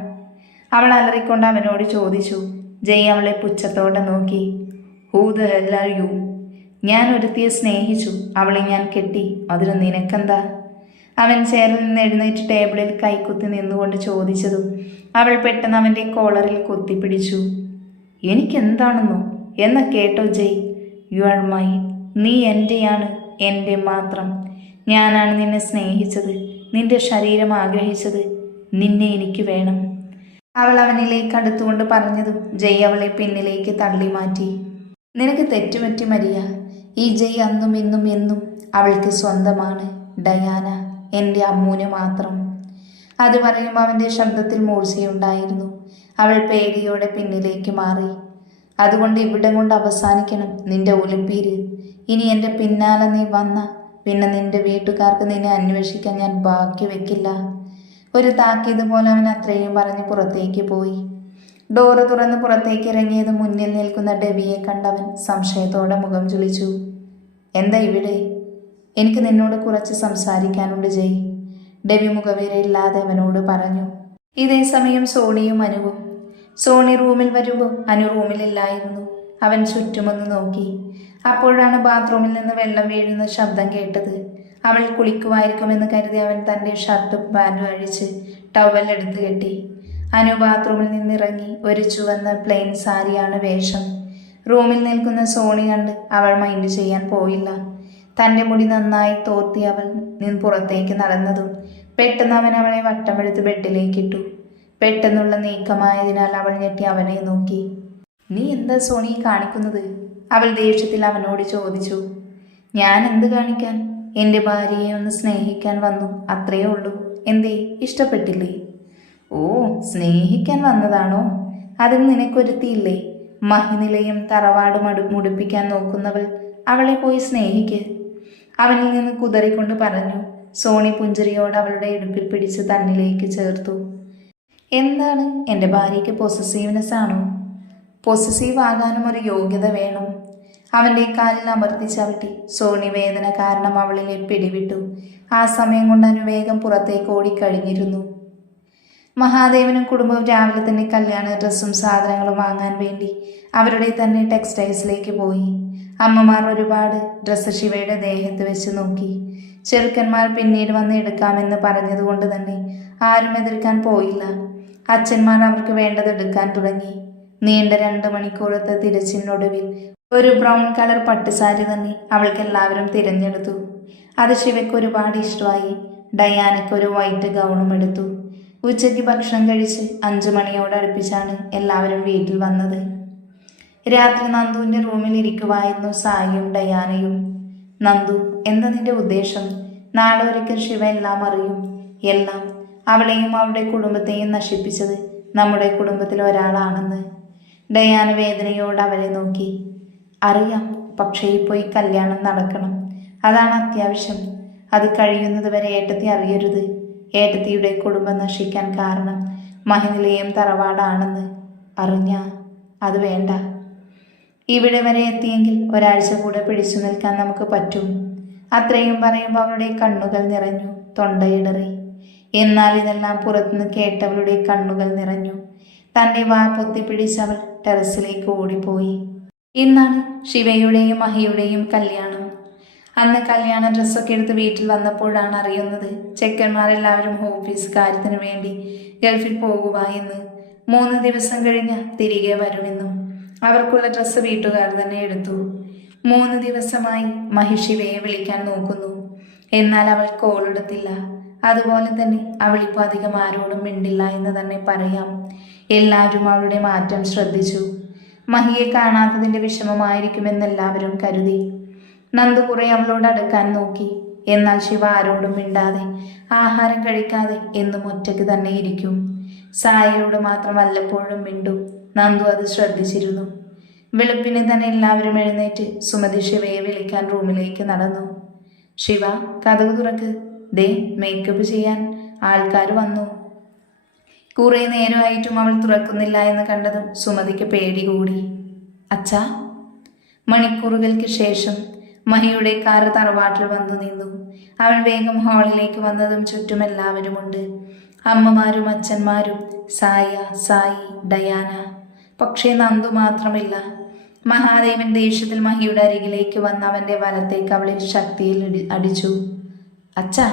അവൾ അലറിക്കൊണ്ട് അവനോട് ചോദിച്ചു. ജയ് അവളെ പുച്ഛത്തോടെ നോക്കി. Who the hell are you? ഞാൻ ഒരുത്തിയെ സ്നേഹിച്ചു, അവളെ ഞാൻ കെട്ടി, അതിന് നിനക്കെന്താ? അവൻ ചെയറിൽ നിന്ന് എഴുന്നേറ്റ് ടേബിളിൽ കൈക്കുത്തി നിന്നുകൊണ്ട് ചോദിച്ചതും അവൾ പെട്ടെന്ന് അവൻ്റെ കോളറിൽ കുത്തിപ്പിടിച്ചു. എനിക്കെന്താണെന്നോ? എന്ന കേട്ടോ ജയ്, യു ആർ മൈൻ. നീ എൻ്റെയാണ്, എൻ്റെ മാത്രം. ഞാനാണ് നിന്നെ സ്നേഹിച്ചത്, നിന്റെ ശരീരം ആഗ്രഹിച്ചത്. നിന്നെ എനിക്ക് വേണം. അവൾ അവനിലേക്ക് അടുത്തുകൊണ്ട് പറഞ്ഞതും ജയ് അവളെ പിന്നിലേക്ക് തള്ളി മാറ്റി. നിനക്ക് തെറ്റുപറ്റി മരിയ. ഈ ജയ് അന്നും ഇന്നും എന്നും അവൾക്ക് സ്വന്തമാണ്. ഡയാന എൻ്റെ അമ്മൂന് മാത്രം. അത് പറയുമ്പോൾ അവൻ്റെ ശബ്ദത്തിൽ മൂർച്ചയുണ്ടായിരുന്നു. അവൾ പേടിയോടെ പിന്നിലേക്ക് മാറി. അതുകൊണ്ട് ഇവിടം കൊണ്ട് അവസാനിക്കണം നിന്റെ ഒലിപ്പീര്. ഇനി എൻ്റെ പിന്നാലെ നീ വന്ന പിന്നെ നിന്റെ വീട്ടുകാർക്ക് നിന്നെ അന്വേഷിക്കാൻ ഞാൻ ബാക്കി വെക്കില്ല. ഒരു താക്കീത് പോലെ അവൻ അത്രയും പറഞ്ഞ് പുറത്തേക്ക് പോയി. ഡോറ് തുറന്ന് പുറത്തേക്ക് ഇറങ്ങിയത് മുന്നിൽ നിൽക്കുന്ന ഡെബിയെ കണ്ടവൻ സംശയത്തോടെ മുഖം ചുളിച്ചു. എന്താ ഇവിടെ? എനിക്ക് നിന്നോട് കുറച്ച് സംസാരിക്കാനുണ്ട് ജയ്. ഡെബി മുഖവിരയില്ലാതെ അവനോട് പറഞ്ഞു. ഇതേ സമയം സോണിയും അനുവും. സോണി റൂമിൽ വരുമ്പോൾ അനു റൂമിലില്ലായിരുന്നു. അവൻ ചുറ്റുമൊന്ന് നോക്കി. അപ്പോഴാണ് ബാത്റൂമിൽ നിന്ന് വെള്ളം വീഴുന്ന ശബ്ദം കേട്ടത്. അവൾ കുളിക്കുമായിരിക്കുമെന്ന് കരുതി അവൻ തൻ്റെ ഷർട്ടും പാൻറ്റും അഴിച്ച് ടവലെടുത്ത് കെട്ടി. അനു ബാത്റൂമിൽ നിന്നിറങ്ങി. ഒരു ചുവന്ന പ്ലെയിൻ സാരിയാണ് വേഷം. റൂമിൽ നിൽക്കുന്ന സോണി കണ്ട് അവൾ മൈൻഡ് ചെയ്യാൻ പോയില്ല. തൻ്റെ മുടി നന്നായി തോർത്തി അവൾ പുറത്തേക്ക് നടന്നതും പെട്ടെന്ന് അവൻ അവളെ വട്ടമെടുത്ത് ബെഡിലേക്കിട്ടു. പെട്ടെന്നുള്ള നീക്കമായതിനാൽ അവൾ ഞെട്ടി അവനെ നോക്കി. നീ എന്താ സോണി കാണിക്കുന്നത്? അവൾ ദേഷ്യത്തിൽ അവനോട് ചോദിച്ചു. ഞാൻ എന്ത് കാണിക്കാൻ? എൻ്റെ ഭാര്യയെ ഒന്ന് സ്നേഹിക്കാൻ വന്നു, അത്രയേ ഉള്ളൂ. എന്തേ, ഇഷ്ടപ്പെട്ടില്ലേ? ഓ, സ്നേഹിക്കാൻ വന്നതാണോ? അതിന് നിനക്കൊരുത്തിയില്ലേ? മഹിനിലയും തറവാട് മുടിപ്പിക്കാൻ നോക്കുന്നവൾ, അവളെ പോയി സ്നേഹിക്ക്. അവനിൽ നിന്ന് കുതറിക്കൊണ്ട് പറഞ്ഞു. സോണി പുഞ്ചിരിയോട് അവളുടെ ഇടുപ്പിൽ പിടിച്ച് തന്നിലേക്ക് ചേർത്തു. എന്താണ്, എൻ്റെ ഭാര്യയ്ക്ക് പൊസസീവ്നെസ് ആണോ? പൊസസീവ് ആകാനും ഒരു യോഗ്യത വേണം. അവൻ്റെ കാലിൽ അമർത്തി ചവിട്ടി. സോണി വേദന കാരണം അവളിലെ പിടിവിട്ടു. ആ സമയം കൊണ്ട് അനുവേഗം പുറത്തേക്ക് ഓടിക്കഴിഞ്ഞിരുന്നു. മഹാദേവനും കുടുംബവും രാവിലെ തന്നെ കല്യാണ ഡ്രസ്സും സാധനങ്ങളും വാങ്ങാൻ വേണ്ടി അവരുടെ തന്നെ ടെക്സ്റ്റൈൽസിലേക്ക് പോയി. അമ്മമാർ ഒരുപാട് ഡ്രസ്സ് ശിവയുടെ ദേഹത്ത് വെച്ച് നോക്കി. ചെറുക്കന്മാർ പിന്നീട് വന്ന് എടുക്കാമെന്ന് പറഞ്ഞതുകൊണ്ട് തന്നെ ആരും എതിർക്കാൻ പോയില്ല. അച്ഛന്മാർ അവർക്ക് വേണ്ടത് എടുക്കാൻ തുടങ്ങി. നീണ്ട 2 മണിക്കൂറത്തെ തിരച്ചിനൊടുവിൽ ഒരു ബ്രൗൺ കളർ പട്ടുസാരി തന്നെ അവൾക്ക് എല്ലാവരും തിരഞ്ഞെടുത്തു. അത് ശിവയ്ക്ക് ഒരുപാട് ഇഷ്ടമായി. ഡയാനയ്ക്ക് ഒരു വൈറ്റ് ഗൗണും എടുത്തു. ഉച്ചയ്ക്ക് ഭക്ഷണം കഴിച്ച് 5 മണിയോട് അടുപ്പിച്ചാണ് എല്ലാവരും വീട്ടിൽ വന്നത്. രാത്രി നന്ദുവിൻ്റെ റൂമിൽ ഇരിക്കുവായിരുന്നു സായിയും ഡയാനയും. നന്ദു, എന്താ നിന്റെ ഉദ്ദേശം? നാളെ ഒരിക്കൽ ശിവ എല്ലാം അറിയും. എല്ലാം. അവളെയും അവളുടെ കുടുംബത്തെയും നശിപ്പിച്ചത് നമ്മുടെ കുടുംബത്തിൽ ഒരാളാണെന്ന്. ഡയാന വേദനയോട് അവരെ നോക്കി. അറിയാം, പക്ഷേ ഇപ്പോൾ ഈ കല്യാണം നടക്കണം. അതാണ് അത്യാവശ്യം. അത് കഴിയുന്നത് വരെ ഏട്ടത്തി അറിയരുത്. ഏട്ടത്തിയുടെ കുടുംബം നശിക്കാൻ കാരണം മഹിനിലയും തറവാടാണെന്ന് അറിഞ്ഞാ അത് വേണ്ട. ഇവിടെ വരെ എത്തിയെങ്കിൽ ഒരാഴ്ച കൂടെ പിടിച്ചു നിൽക്കാൻ നമുക്ക് പറ്റും. അത്രയും പറയുമ്പോൾ അവളുടെ കണ്ണുകൾ നിറഞ്ഞു. തൊണ്ടയിടറി. എന്നാൽ ഇതെല്ലാം പുറത്തുനിന്ന് കേട്ടവളുടെ കണ്ണുകൾ നിറഞ്ഞു. തൻ്റെ വാ പൊത്തിപ്പിടിച്ചവൾ ടെറസിലേക്ക് ഓടിപ്പോയി. ഇന്നാണ് ശിവയുടെയും മഹിയുടെയും കല്യാണം. അന്ന് കല്യാണ ഡ്രസ്സൊക്കെ എടുത്ത് വീട്ടിൽ വന്നപ്പോഴാണ് അറിയുന്നത് ചെക്കന്മാരെല്ലാവരും ഓഫീസ് കാര്യത്തിന് വേണ്ടി ഗൾഫിൽ പോകുക എന്ന്. 3 ദിവസം കഴിഞ്ഞ് തിരികെ വരുമെന്നും. അവർക്കുള്ള ഡ്രസ്സ് വീട്ടുകാർ തന്നെ എടുത്തു. 3 ദിവസമായി മഹി ശിവയെ വിളിക്കാൻ നോക്കുന്നു. എന്നാൽ അവൾ കോളെടുത്തില്ല. അതുപോലെ തന്നെ അവളിപ്പോൾ അധികം ആരോടും മിണ്ടില്ല എന്ന് തന്നെ പറയാം. എല്ലാവരും അവളുടെ മാറ്റം ശ്രദ്ധിച്ചു. മഹിയെ കാണാത്തതിൻ്റെ വിഷമമായിരിക്കുമെന്ന് എല്ലാവരും കരുതി. നന്ദു കുറെ അവളോട് അടുക്കാൻ നോക്കി. എന്നാൽ ശിവ ആരോടും മിണ്ടാതെ ആഹാരം കഴിക്കാതെ എന്നും ഒറ്റയ്ക്ക് തന്നെ ഇരിക്കും. സായയോട് മാത്രം വല്ലപ്പോഴും മിണ്ടും. നന്ദു അത് ശ്രദ്ധിച്ചിരുന്നു. വെളുപ്പിനെ തന്നെ എല്ലാവരും എഴുന്നേറ്റ് സുമതി ശിവയെ വിളിക്കാൻ റൂമിലേക്ക് നടന്നു. ശിവ, കതക് തുറക്ക്, ദേ മേക്കപ്പ് ചെയ്യാൻ ആൾക്കാർ വന്നു. കുറെ നേരമായിട്ടും അവൾ തുറക്കുന്നില്ല എന്ന് കണ്ടതും സുമതിക്ക് പേടി കൂടി. അച്ഛാ. മണിക്കൂറുകൾക്ക് ശേഷം മഹിയുടെ കാറ് തറവാട്ടിൽ വന്നു നിന്നു. അവൾ വേഗം ഹാളിലേക്ക് വന്നതും ചുറ്റും എല്ലാവരുമുണ്ട്. അമ്മമാരും അച്ഛന്മാരും, സായി, ഡയാന. പക്ഷേ നന്ദു മാത്രമില്ല. മഹാദേവൻ ദേഷ്യത്തിൽ മഹിയുടെ അരികിലേക്ക് വന്ന് അവൻ്റെ വലത്തേക്ക് അവളെ ശക്തിയിൽ അടിച്ചു. അച്ഛാ,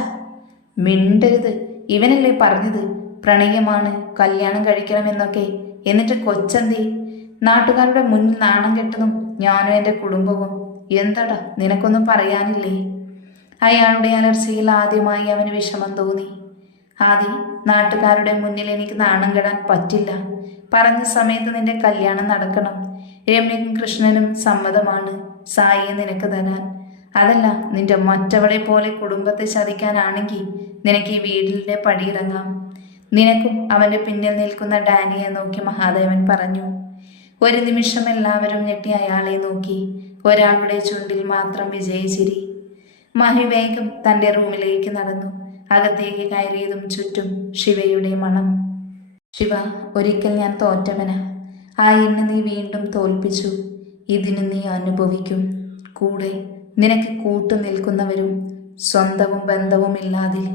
മിണ്ടരുത്. ഇവനല്ലേ പറഞ്ഞത് പ്രണയമാണ്, കല്യാണം കഴിക്കണമെന്നൊക്കെ. എന്നിട്ട് കൊച്ചന്തേ? നാട്ടുകാരുടെ മുന്നിൽ നാണം കെട്ടതും ഞാനും എൻ്റെ കുടുംബവും. എന്താടാ, നിനക്കൊന്നും പറയാനില്ലേ? അയാളുടെ അലർച്ചയിൽ ആദ്യമായി അവന് വിഷമം തോന്നി. ആദി, നാട്ടുകാരുടെ മുന്നിൽ എനിക്ക് നാണം കെടാൻ പറ്റില്ല. പറഞ്ഞ സമയത്ത് നിന്റെ കല്യാണം നടക്കണം. രമ്യക്കും കൃഷ്ണനും സമ്മതമാണ് സായിയെ നിനക്ക് തരാൻ. അതല്ല, നിന്റെ മറ്റവളെ പോലെ കുടുംബത്തെ ചതിക്കാനാണെങ്കിൽ നിനക്ക് ഈ വീടിൻ്റെ പടിയിറങ്ങാം. നിനക്കും അവൻ്റെ പിന്നിൽ നിൽക്കുന്ന ഡാനിയെ നോക്കി മഹാദേവൻ പറഞ്ഞു. ഒരു നിമിഷം എല്ലാവരും ഞെട്ടി അയാളെ നോക്കി. ഒരാളുടെ ചുണ്ടിൽ മാത്രം വിജയചിരി. മഹി വേഗം തൻ്റെ റൂമിലേക്ക് നടന്നു. അകത്തേക്ക് കയറിയതും ചുറ്റും ശിവയുടെ മണം. ശിവ, ഒരിക്കൽ ഞാൻ തോറ്റവനാ. ആ എന്നെ നീ വീണ്ടും തോൽപ്പിച്ചു. ഇതിന് നീ അനുഭവിക്കും. കൂടെ നിനക്ക് കൂട്ടു നിൽക്കുന്നവരും സ്വന്തവും ബന്ധവുമില്ലാതെ.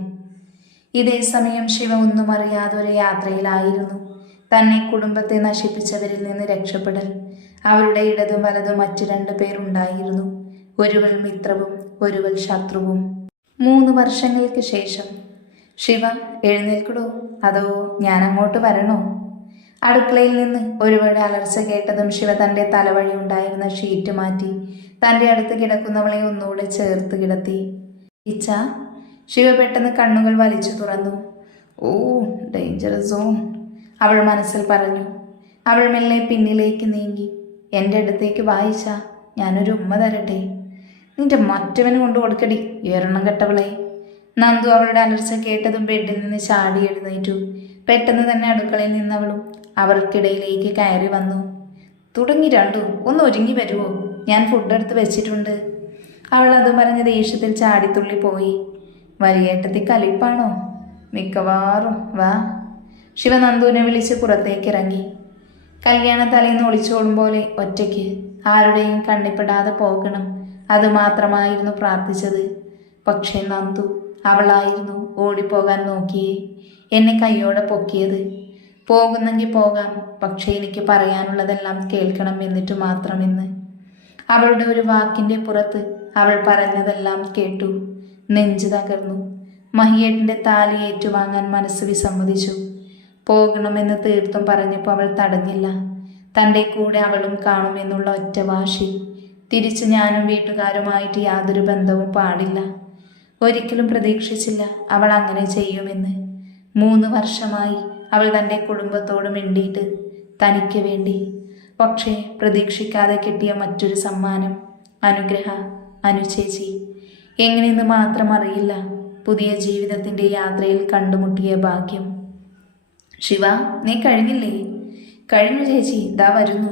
ഇതേ സമയം ശിവ ഒന്നും അറിയാതെ ഒരു യാത്രയിലായിരുന്നു. തന്നെ കുടുംബത്തെ നശിപ്പിച്ചവരിൽ നിന്ന് രക്ഷപ്പെടൽ. അവരുടെ ഇടതും വലതും മറ്റു 2 പേരുണ്ടായിരുന്നു. ഒരുവൾ മിത്രവും ഒരുവൾ ശത്രുവും. 3 വർഷങ്ങൾക്ക് ശേഷം. ശിവ, എഴുന്നേൽക്കടോ, അതോ ഞാൻ അങ്ങോട്ട് വരണോ? അടുക്കളയിൽ നിന്ന് ഒരുവളുടെ അലർച്ച കേട്ടതും ശിവ തൻ്റെ തലവഴി ഉണ്ടായിരുന്ന ഷീറ്റ് മാറ്റി തൻ്റെ അടുത്ത് കിടക്കുന്നവളെ ഒന്നുകൂടെ ചേർത്ത് കിടത്തി. ഇച്ച. ശിവ പെട്ടെന്ന് കണ്ണുകൾ വലിച്ചു തുറന്നു. ഓ, ഡേഞ്ചറസ് സോൺ, അവൾ മനസ്സിൽ പറഞ്ഞു. അവൾ മെല്ലെ പിന്നിലേക്ക് നീങ്ങി. എൻ്റെ അടുത്തേക്ക് വായിച്ച ഞാനൊരു ഉമ്മ തരട്ടെ. നിന്റെ മറ്റവന് കൊണ്ട് കൊടുക്കടി, എരണം കെട്ടവളെ. നന്ദു അവളുടെ അലർച്ച കേട്ടതും ബെഡിൽ നിന്ന് ചാടി എഴുന്നേറ്റു. പെട്ടെന്ന് തന്നെ അടുക്കളയിൽ നിന്നവളും അവർക്കിടയിലേക്ക് കയറി വന്നു. തുടങ്ങി രണ്ടു, ഒന്ന് ഒരുങ്ങി വരുമോ? ഞാൻ ഫുഡ് എടുത്ത് വെച്ചിട്ടുണ്ട്. അവൾ അത് പറഞ്ഞ് ദേഷ്യത്തിൽ ചാടിത്തുള്ളി പോയി. വലിയേട്ടത്തി കലിപ്പാണോ? മിക്കവാറും. വാ. ശിവ നന്ദുവിനെ വിളിച്ച് പുറത്തേക്ക് ഇറങ്ങി. കല്യാണ തലേന്ന് ഒളിച്ചോടും പോലെ ഒറ്റയ്ക്ക്, ആരുടെയും കണ്ണിപ്പെടാതെ പോകണം. അതുമാത്രമായിരുന്നു പ്രാർത്ഥിച്ചത്. പക്ഷേ നന്ദു, അവളായിരുന്നു ഓടിപ്പോകാൻ നോക്കിയേ എന്നെ കൈയോടെ പൊക്കിയത്. പോകുന്നെങ്കിൽ പോകാം, പക്ഷേ എനിക്ക് പറയാനുള്ളതെല്ലാം കേൾക്കണം, എന്നിട്ട് മാത്രമെന്ന്. അവളുടെ ഒരു വാക്കിൻ്റെ പുറത്ത് അവൾ പറഞ്ഞതെല്ലാം കേട്ടു. നെഞ്ചു തകർന്നു. മഹിയേട്ടൻ്റെ താലി ഏറ്റുവാങ്ങാൻ മനസ്സ് വിസമ്മതിച്ചു. പോകണമെന്ന് തീർത്തും പറഞ്ഞപ്പോൾ അവൾ തടഞ്ഞില്ല. തൻ്റെ കൂടെ അവളും കാണുമെന്നുള്ള ഒറ്റ വാശി. തിരിച്ച് ഞാനും വീട്ടുകാരുമായിട്ട് യാതൊരു ബന്ധവും പാടില്ല. ഒരിക്കലും പ്രതീക്ഷിച്ചില്ല അവൾ അങ്ങനെ ചെയ്യുമെന്ന്. 3 വർഷമായി അവൾ തൻ്റെ കുടുംബത്തോട് മിണ്ടിയിട്ട്, തനിക്ക് വേണ്ടി. പക്ഷേ പ്രതീക്ഷിക്കാതെ കിട്ടിയ മറ്റൊരു സമ്മാനം. അനുചേച്ചി. എങ്ങനെയെന്ന് മാത്രം അറിയില്ല. പുതിയ ജീവിതത്തിൻ്റെ യാത്രയിൽ കണ്ടുമുട്ടിയ ഭാഗ്യം. ശിവ, നീ കഴിഞ്ഞില്ലേ? കഴിഞ്ഞു ചേച്ചി, ഇതാ വരുന്നു.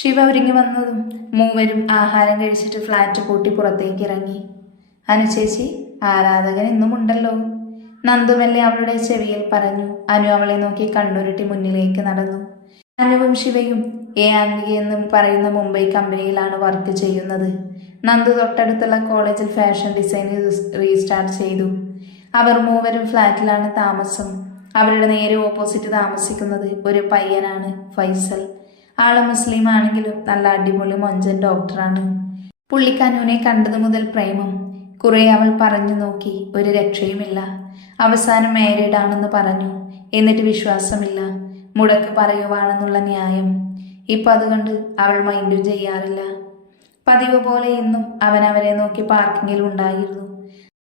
ശിവ ഒരുങ്ങി വന്നതും മൂവരും ആഹാരം കഴിച്ചിട്ട് ഫ്ലാറ്റ് പൂട്ടി പുറത്തേക്ക് ഇറങ്ങി. അനുചേച്ചി, ആരാധകൻ ഇന്നും ഉണ്ടല്ലോ. നന്ദുമല്ലേ അവളുടെ ചെവിയിൽ പറഞ്ഞു. അനു അവളെ നോക്കി കണ്ണുരുട്ടി മുന്നിലേക്ക് നടന്നു. അനുവും ശിവയും ആൻഡി എന്ന് പറയുന്ന മുംബൈ കമ്പനിയിലാണ് വർക്ക് ചെയ്യുന്നത്. നന്ദു തൊട്ടടുത്തുള്ള കോളേജിൽ ഫാഷൻ ഡിസൈനിൽ റീസ്റ്റാർട്ട് ചെയ്തു. അവർ മൂവരും ഫ്ലാറ്റിലാണ് താമസം. അവരുടെ നേരെ ഓപ്പോസിറ്റ് താമസിക്കുന്നത് ഒരു പയ്യനാണ്, ഫൈസൽ. ആള് മുസ്ലിം ആണെങ്കിലും നല്ല അടിപൊളി മൊഞ്ചൻ ഡോക്ടറാണ്. പുള്ളിക്കനുവിനെ കണ്ടതു മുതൽ പ്രേമം. കുറെ അവൾ പറഞ്ഞു നോക്കി, ഒരു രക്ഷയുമില്ല. അവസാനം മാരീഡ് ആണെന്ന് പറഞ്ഞു. എന്നിട്ട് വിശ്വാസമില്ല, മുടക്ക് പറയുവാണെന്നുള്ള ന്യായം. ഇപ്പം അതുകൊണ്ട് അവൾ മൈൻഡും ചെയ്യാറില്ല. പതിവ് പോലെ ഇന്നും അവൻ അവരെ നോക്കി പാർക്കിങ്ങിൽ ഉണ്ടായിരുന്നു.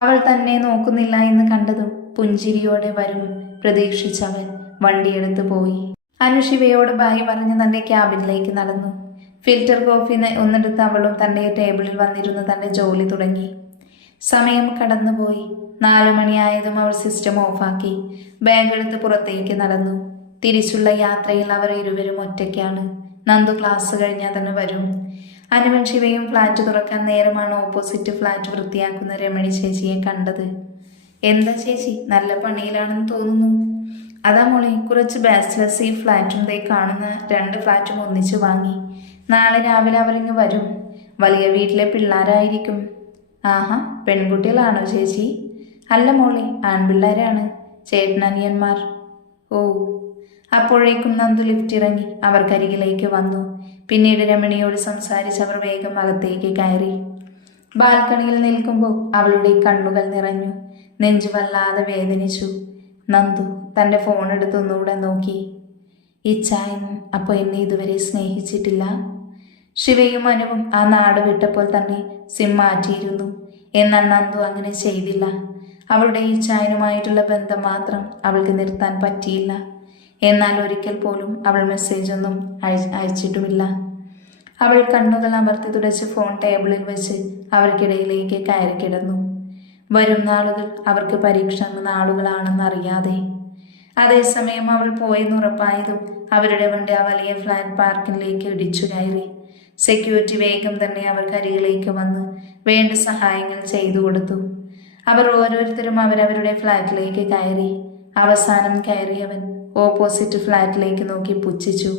അവൾ തന്നെ നോക്കുന്നില്ല എന്ന് കണ്ടതും പുഞ്ചിരിയോടെ വരും പ്രതീക്ഷിച്ചവൻ വണ്ടിയെടുത്ത് പോയി. അനു ശിവയോട് ബായ് പറഞ്ഞ് തൻ്റെ ക്യാബിനിലേക്ക് നടന്നു. ഫിൽറ്റർ കോഫി ഒന്നെടുത്ത് അവളും തൻ്റെ ടേബിളിൽ വന്നിരുന്ന് തൻ്റെ ജോലി തുടങ്ങി. സമയം കടന്നുപോയി. 4 മണിയായതും അവൾ സിസ്റ്റം ഓഫാക്കി ബാഗ് എടുത്ത് പുറത്തേക്ക് നടന്നു. തിരിച്ചുള്ള യാത്രയിൽ അവർ ഇരുവരും ഒറ്റയ്ക്കാണ്. നന്ദു ക്ലാസ് കഴിഞ്ഞാൽ തന്നെ വരും. അനുവും ശിവയും ഫ്ലാറ്റ് തുറക്കാൻ നേരമാണ് ഓപ്പോസിറ്റ് ഫ്ലാറ്റ് വൃത്തിയാക്കുന്ന രമണി ചേച്ചിയെ കണ്ടത്. എന്താ ചേച്ചി, നല്ല പണിയിലാണെന്ന് തോന്നുന്നു. അതാ മോളെ, കുറച്ച് ബാച്ചിലേഴ്സ് ഈ ഫ്ലാറ്റും ദേ കാണുന്ന 2 ഫ്ലാറ്റും ഒന്നിച്ചു വാങ്ങി. നാളെ രാവിലെ അവരിങ്ങ് വരും. വലിയ വീട്ടിലെ പിള്ളേരായിരിക്കും. ആഹാ, പെൺകുട്ടികളാണോ ചേച്ചി? അല്ല മോളെ, ആൺപിള്ളേരാണ്, ചേട്ടനനിയന്മാർ. ഓ. അപ്പോഴേക്കും നന്ദു ലിഫ്റ്റ് ഇറങ്ങി അവർക്കരികിലേക്ക് വന്നു. പിന്നീട് രമണിയോട് സംസാരിച്ച് അവർ വേഗം അകത്തേക്ക് കയറി. ബാൽക്കണിയിൽ നിൽക്കുമ്പോൾ അവളുടെ കണ്ണുകൾ നിറഞ്ഞു. നെഞ്ചു വല്ലാതെ വേദനിച്ചു. നന്ദു തൻ്റെ ഫോൺ എടുത്ത് ഒന്നുകൂടെ നോക്കി. ഇച്ചായൻ അപ്പോൾ എന്നെ ഇതുവരെ സ്നേഹിച്ചിട്ടില്ല. ശിവയും അനുവും ആ നാട് വിട്ടപ്പോൾ തന്നെ സിം മാറ്റിയിരുന്നു. എന്നാൽ നന്ദു അങ്ങനെ ചെയ്തില്ല. അവളുടെ ഇച്ചായനുമായിട്ടുള്ള ബന്ധം മാത്രം അവൾക്ക് നിർത്താൻ പറ്റിയില്ല. എന്നാൽ ഒരിക്കൽ പോലും അവൾ മെസ്സേജൊന്നും അയച്ചിട്ടുമില്ല. അവൾ കണ്ണുകൾ അമർത്തി തുടച്ച് ഫോൺ ടേബിളിൽ വെച്ച് അവർക്കിടയിലേക്ക് കയറി കിടന്നു. വരും നാളുകൾ അവർക്ക് പരീക്ഷ നാളുകളാണെന്നറിയാതെ. അതേസമയം അവൾ പോയെന്നുറപ്പായതും അവരുടെ വണ്ടി ആ വലിയ ഫ്ലാറ്റ് പാർക്കിലേക്ക് ഇടിച്ചു കയറി. സെക്യൂരിറ്റി വേഗം തന്നെ അവർക്കരികിലേക്ക് വന്ന് വേണ്ട സഹായങ്ങൾ ചെയ്തു കൊടുത്തു. അവർ ഓരോരുത്തരും അവരവരുടെ ഫ്ലാറ്റിലേക്ക് കയറി. അവസാനം കയറിയവൻ ഓപ്പോസിറ്റ് ഫ്ലാറ്റിലേക്ക് നോക്കി പുച്ഛിച്ചു.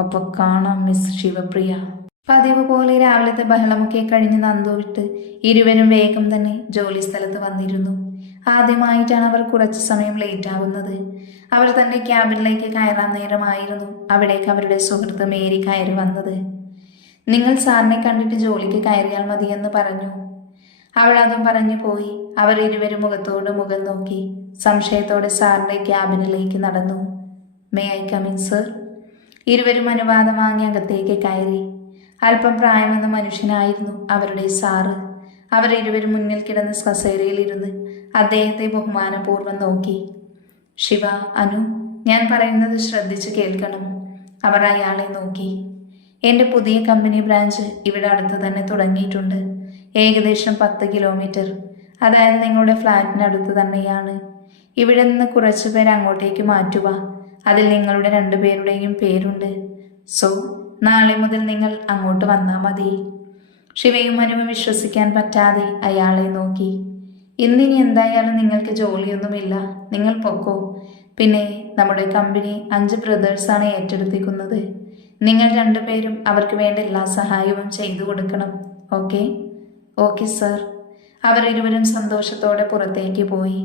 ഒപ്പം കാണാം മിസ് ശിവപ്രിയ. പതിവ് പോലെ രാവിലത്തെ ബഹളമൊക്കെ കഴിഞ്ഞ് നന്ദു വിട്ട് ഇരുവരും വേഗം തന്നെ ജോലി സ്ഥലത്ത് വന്നിരുന്നു. ആദ്യമായിട്ടാണ് അവർ കുറച്ച് സമയം ലേറ്റ് ആവുന്നത്. അവർ തൻ്റെ ക്യാബിനിലേക്ക് കയറാൻ നേരമായിരുന്നു അവിടേക്ക് അവരുടെ സുഹൃത്ത് മേരി കയറി വന്നത്. നിങ്ങൾ സാറിനെ കണ്ടിട്ട് ജോലിക്ക് കയറിയാൽ മതിയെന്ന് പറഞ്ഞു. അവൾ അതും പറഞ്ഞു പോയി. അവർ ഇരുവരും മുഖത്തോട് മുഖം നോക്കി സംശയത്തോടെ സാറിൻ്റെ ക്യാബിനിലേക്ക് നടന്നു. May I come in sir? ഇരുവരും അനുവാദം വാങ്ങി അകത്തേക്ക് കയറി. അല്പം പ്രായമെന്ന മനുഷ്യനായിരുന്നു അവരുടെ സാറ്. അവർ ഇരുവരും മുന്നിൽ കിടന്ന് കസേരയിലിരുന്ന് അദ്ദേഹത്തെ ബഹുമാനപൂർവ്വം നോക്കി. ശിവ, അനു, ഞാൻ പറയുന്നത് ശ്രദ്ധിച്ച് കേൾക്കണം. അവർ അയാളെ നോക്കി. എൻ്റെ പുതിയ കമ്പനി ബ്രാഞ്ച് ഇവിടെ അടുത്ത് തന്നെ തുടങ്ങിയിട്ടുണ്ട്. ഏകദേശം 10 കിലോമീറ്റർ, അതായത് നിങ്ങളുടെ ഫ്ലാറ്റിനടുത്ത് തന്നെയാണ്. ഇവിടെ നിന്ന് കുറച്ച് പേർ അങ്ങോട്ടേക്ക് മാറ്റുക. അതിൽ നിങ്ങളുടെ 2 പേരുടെയും പേരുണ്ട്. സോ നാളെ മുതൽ നിങ്ങൾ അങ്ങോട്ട് വന്നാൽ മതി. ശിവയും അനുവും വിശ്വസിക്കാൻ പറ്റാതെ അയാളെ നോക്കി. ഇന്നിനി എന്തായാലും നിങ്ങൾക്ക് ജോലിയൊന്നുമില്ല, നിങ്ങൾ പൊക്കോ. പിന്നെ നമ്മുടെ കമ്പനി 5 ബ്രദേഴ്സാണ് ഏറ്റെടുത്തിരിക്കുന്നത്. നിങ്ങൾ 2 പേരും അവർക്ക് വേണ്ട എല്ലാ സഹായവും ചെയ്തു കൊടുക്കണം. ഓക്കെ? Okay sir. അവർ ഇരുവരും സന്തോഷത്തോടെ പുറത്തേക്ക് പോയി.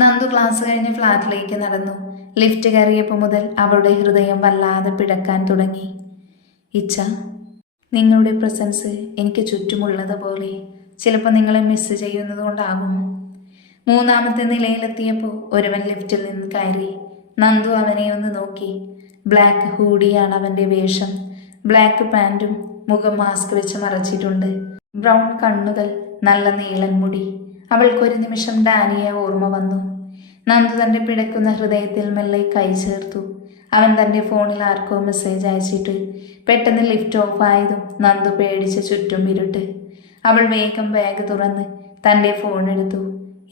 നന്ദു ക്ലാസ് കഴിഞ്ഞ് ഫ്ലാറ്റിലേക്ക് നടന്നു. ലിഫ്റ്റ് കയറിയപ്പോൾ മുതൽ അവളുടെ ഹൃദയം വല്ലാതെ പിടക്കാൻ തുടങ്ങി. ഇച്ച, നിങ്ങളുടെ പ്രസൻസ് എനിക്ക് ചുറ്റുമുള്ളതുപോലെ ചിലപ്പോൾ നിങ്ങളെ മിസ് ചെയ്യുന്നത് കൊണ്ടാകും. 3ാമത്തെ നിലയിലെത്തിയപ്പോൾ ഒരുവൻ ലിഫ്റ്റിൽ നിന്ന് കയറി. നന്ദു അവനെ ഒന്ന് നോക്കി. ബ്ലാക്ക് ഹൂഡിയാണ് അവൻ്റെ വേഷം. ബ്ലാക്ക് പാൻറ്റും, മുഖം മാസ്ക് വെച്ച് മറച്ചിട്ടുണ്ട്. ബ്രൗൺ കണ്ണുകൾ, നല്ല നീളൻ മുടി. അവൾക്കൊരു നിമിഷം ഡാനിയെ ഓർമ്മ വന്നു. നന്ദു തൻ്റെ പിടയ്ക്കുന്ന ഹൃദയത്തിൽ മെല്ലെ കൈ ചേർത്തു. അവൻ തൻ്റെ ഫോണിൽ ആർക്കോ മെസ്സേജ് അയച്ചിട്ട് പെട്ടെന്ന് ലിഫ്റ്റ് ഓഫ് ആയതും നന്ദു പേടിച്ച് ചുറ്റും ഇരുട്ട്. അവൾ വേഗം ബാഗ് തുറന്ന് തൻ്റെ ഫോൺ എടുത്തു.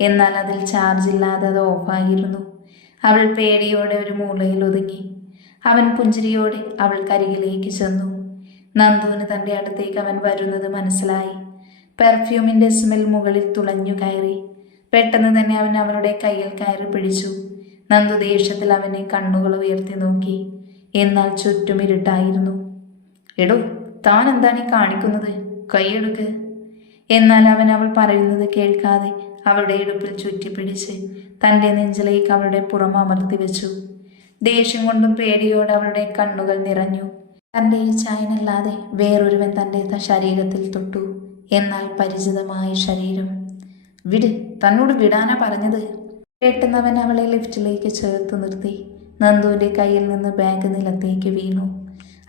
എന്നാൽ അതിൽ ചാർജ് ഇല്ലാതെ അത് ഓഫായിരുന്നു. അവൾ പേടിയോടെ ഒരു മൂലയിൽ ഒതുങ്ങി. അവൻ പുഞ്ചിരിയോടെ അവൾക്കരികിലേക്ക് ചെന്നു. നന്ദുവിന് തൻ്റെ അടുത്തേക്ക് അവൻ വരുന്നത് മനസ്സിലായി. പെർഫ്യൂമിൻ്റെ സ്മെൽ മുകളിൽ തുളഞ്ഞു കയറി. പെട്ടെന്ന് തന്നെ അവൻ അവളുടെ കയ്യിൽ കയറി പിടിച്ചു. നന്ദു ദേഷ്യത്തിൽ അവനെ കണ്ണുകൾ ഉയർത്തി നോക്കി. എന്നാൽ ചുറ്റും ഇരുട്ടായിരുന്നു. എടോ, താൻ എന്താണ് ഈ കാണിക്കുന്നത്? കൈയെടുക്ക്. എന്നാൽ അവൾ പറയുന്നത് കേൾക്കാതെ അവളുടെ ഇടുപ്പിൽ ചുറ്റിപ്പിടിച്ച് തൻ്റെ നെഞ്ചിലേക്ക് അവളുടെ പുറം അമർത്തി വെച്ചു. ദേഷ്യം കൊണ്ടും പേടിയോടെ അവളുടെ കണ്ണുകൾ നിറഞ്ഞു. തൻ്റെ ഈ ചായനല്ലാതെ വേറൊരുവൻ തൻ്റെ ശരീരത്തിൽ തൊട്ടു. എന്നാൽ പരിചിതമായ ശരീരം. വിട്, തന്നോട് വിടാനാ പറഞ്ഞത്. പെട്ടെന്ന് അവൻ അവളെ ലിഫ്റ്റിലേക്ക് ചേർത്ത് നിർത്തി. നന്ദുവിൻ്റെ കയ്യിൽ നിന്ന് ബാഗ് നിലത്തേക്ക് വീണു.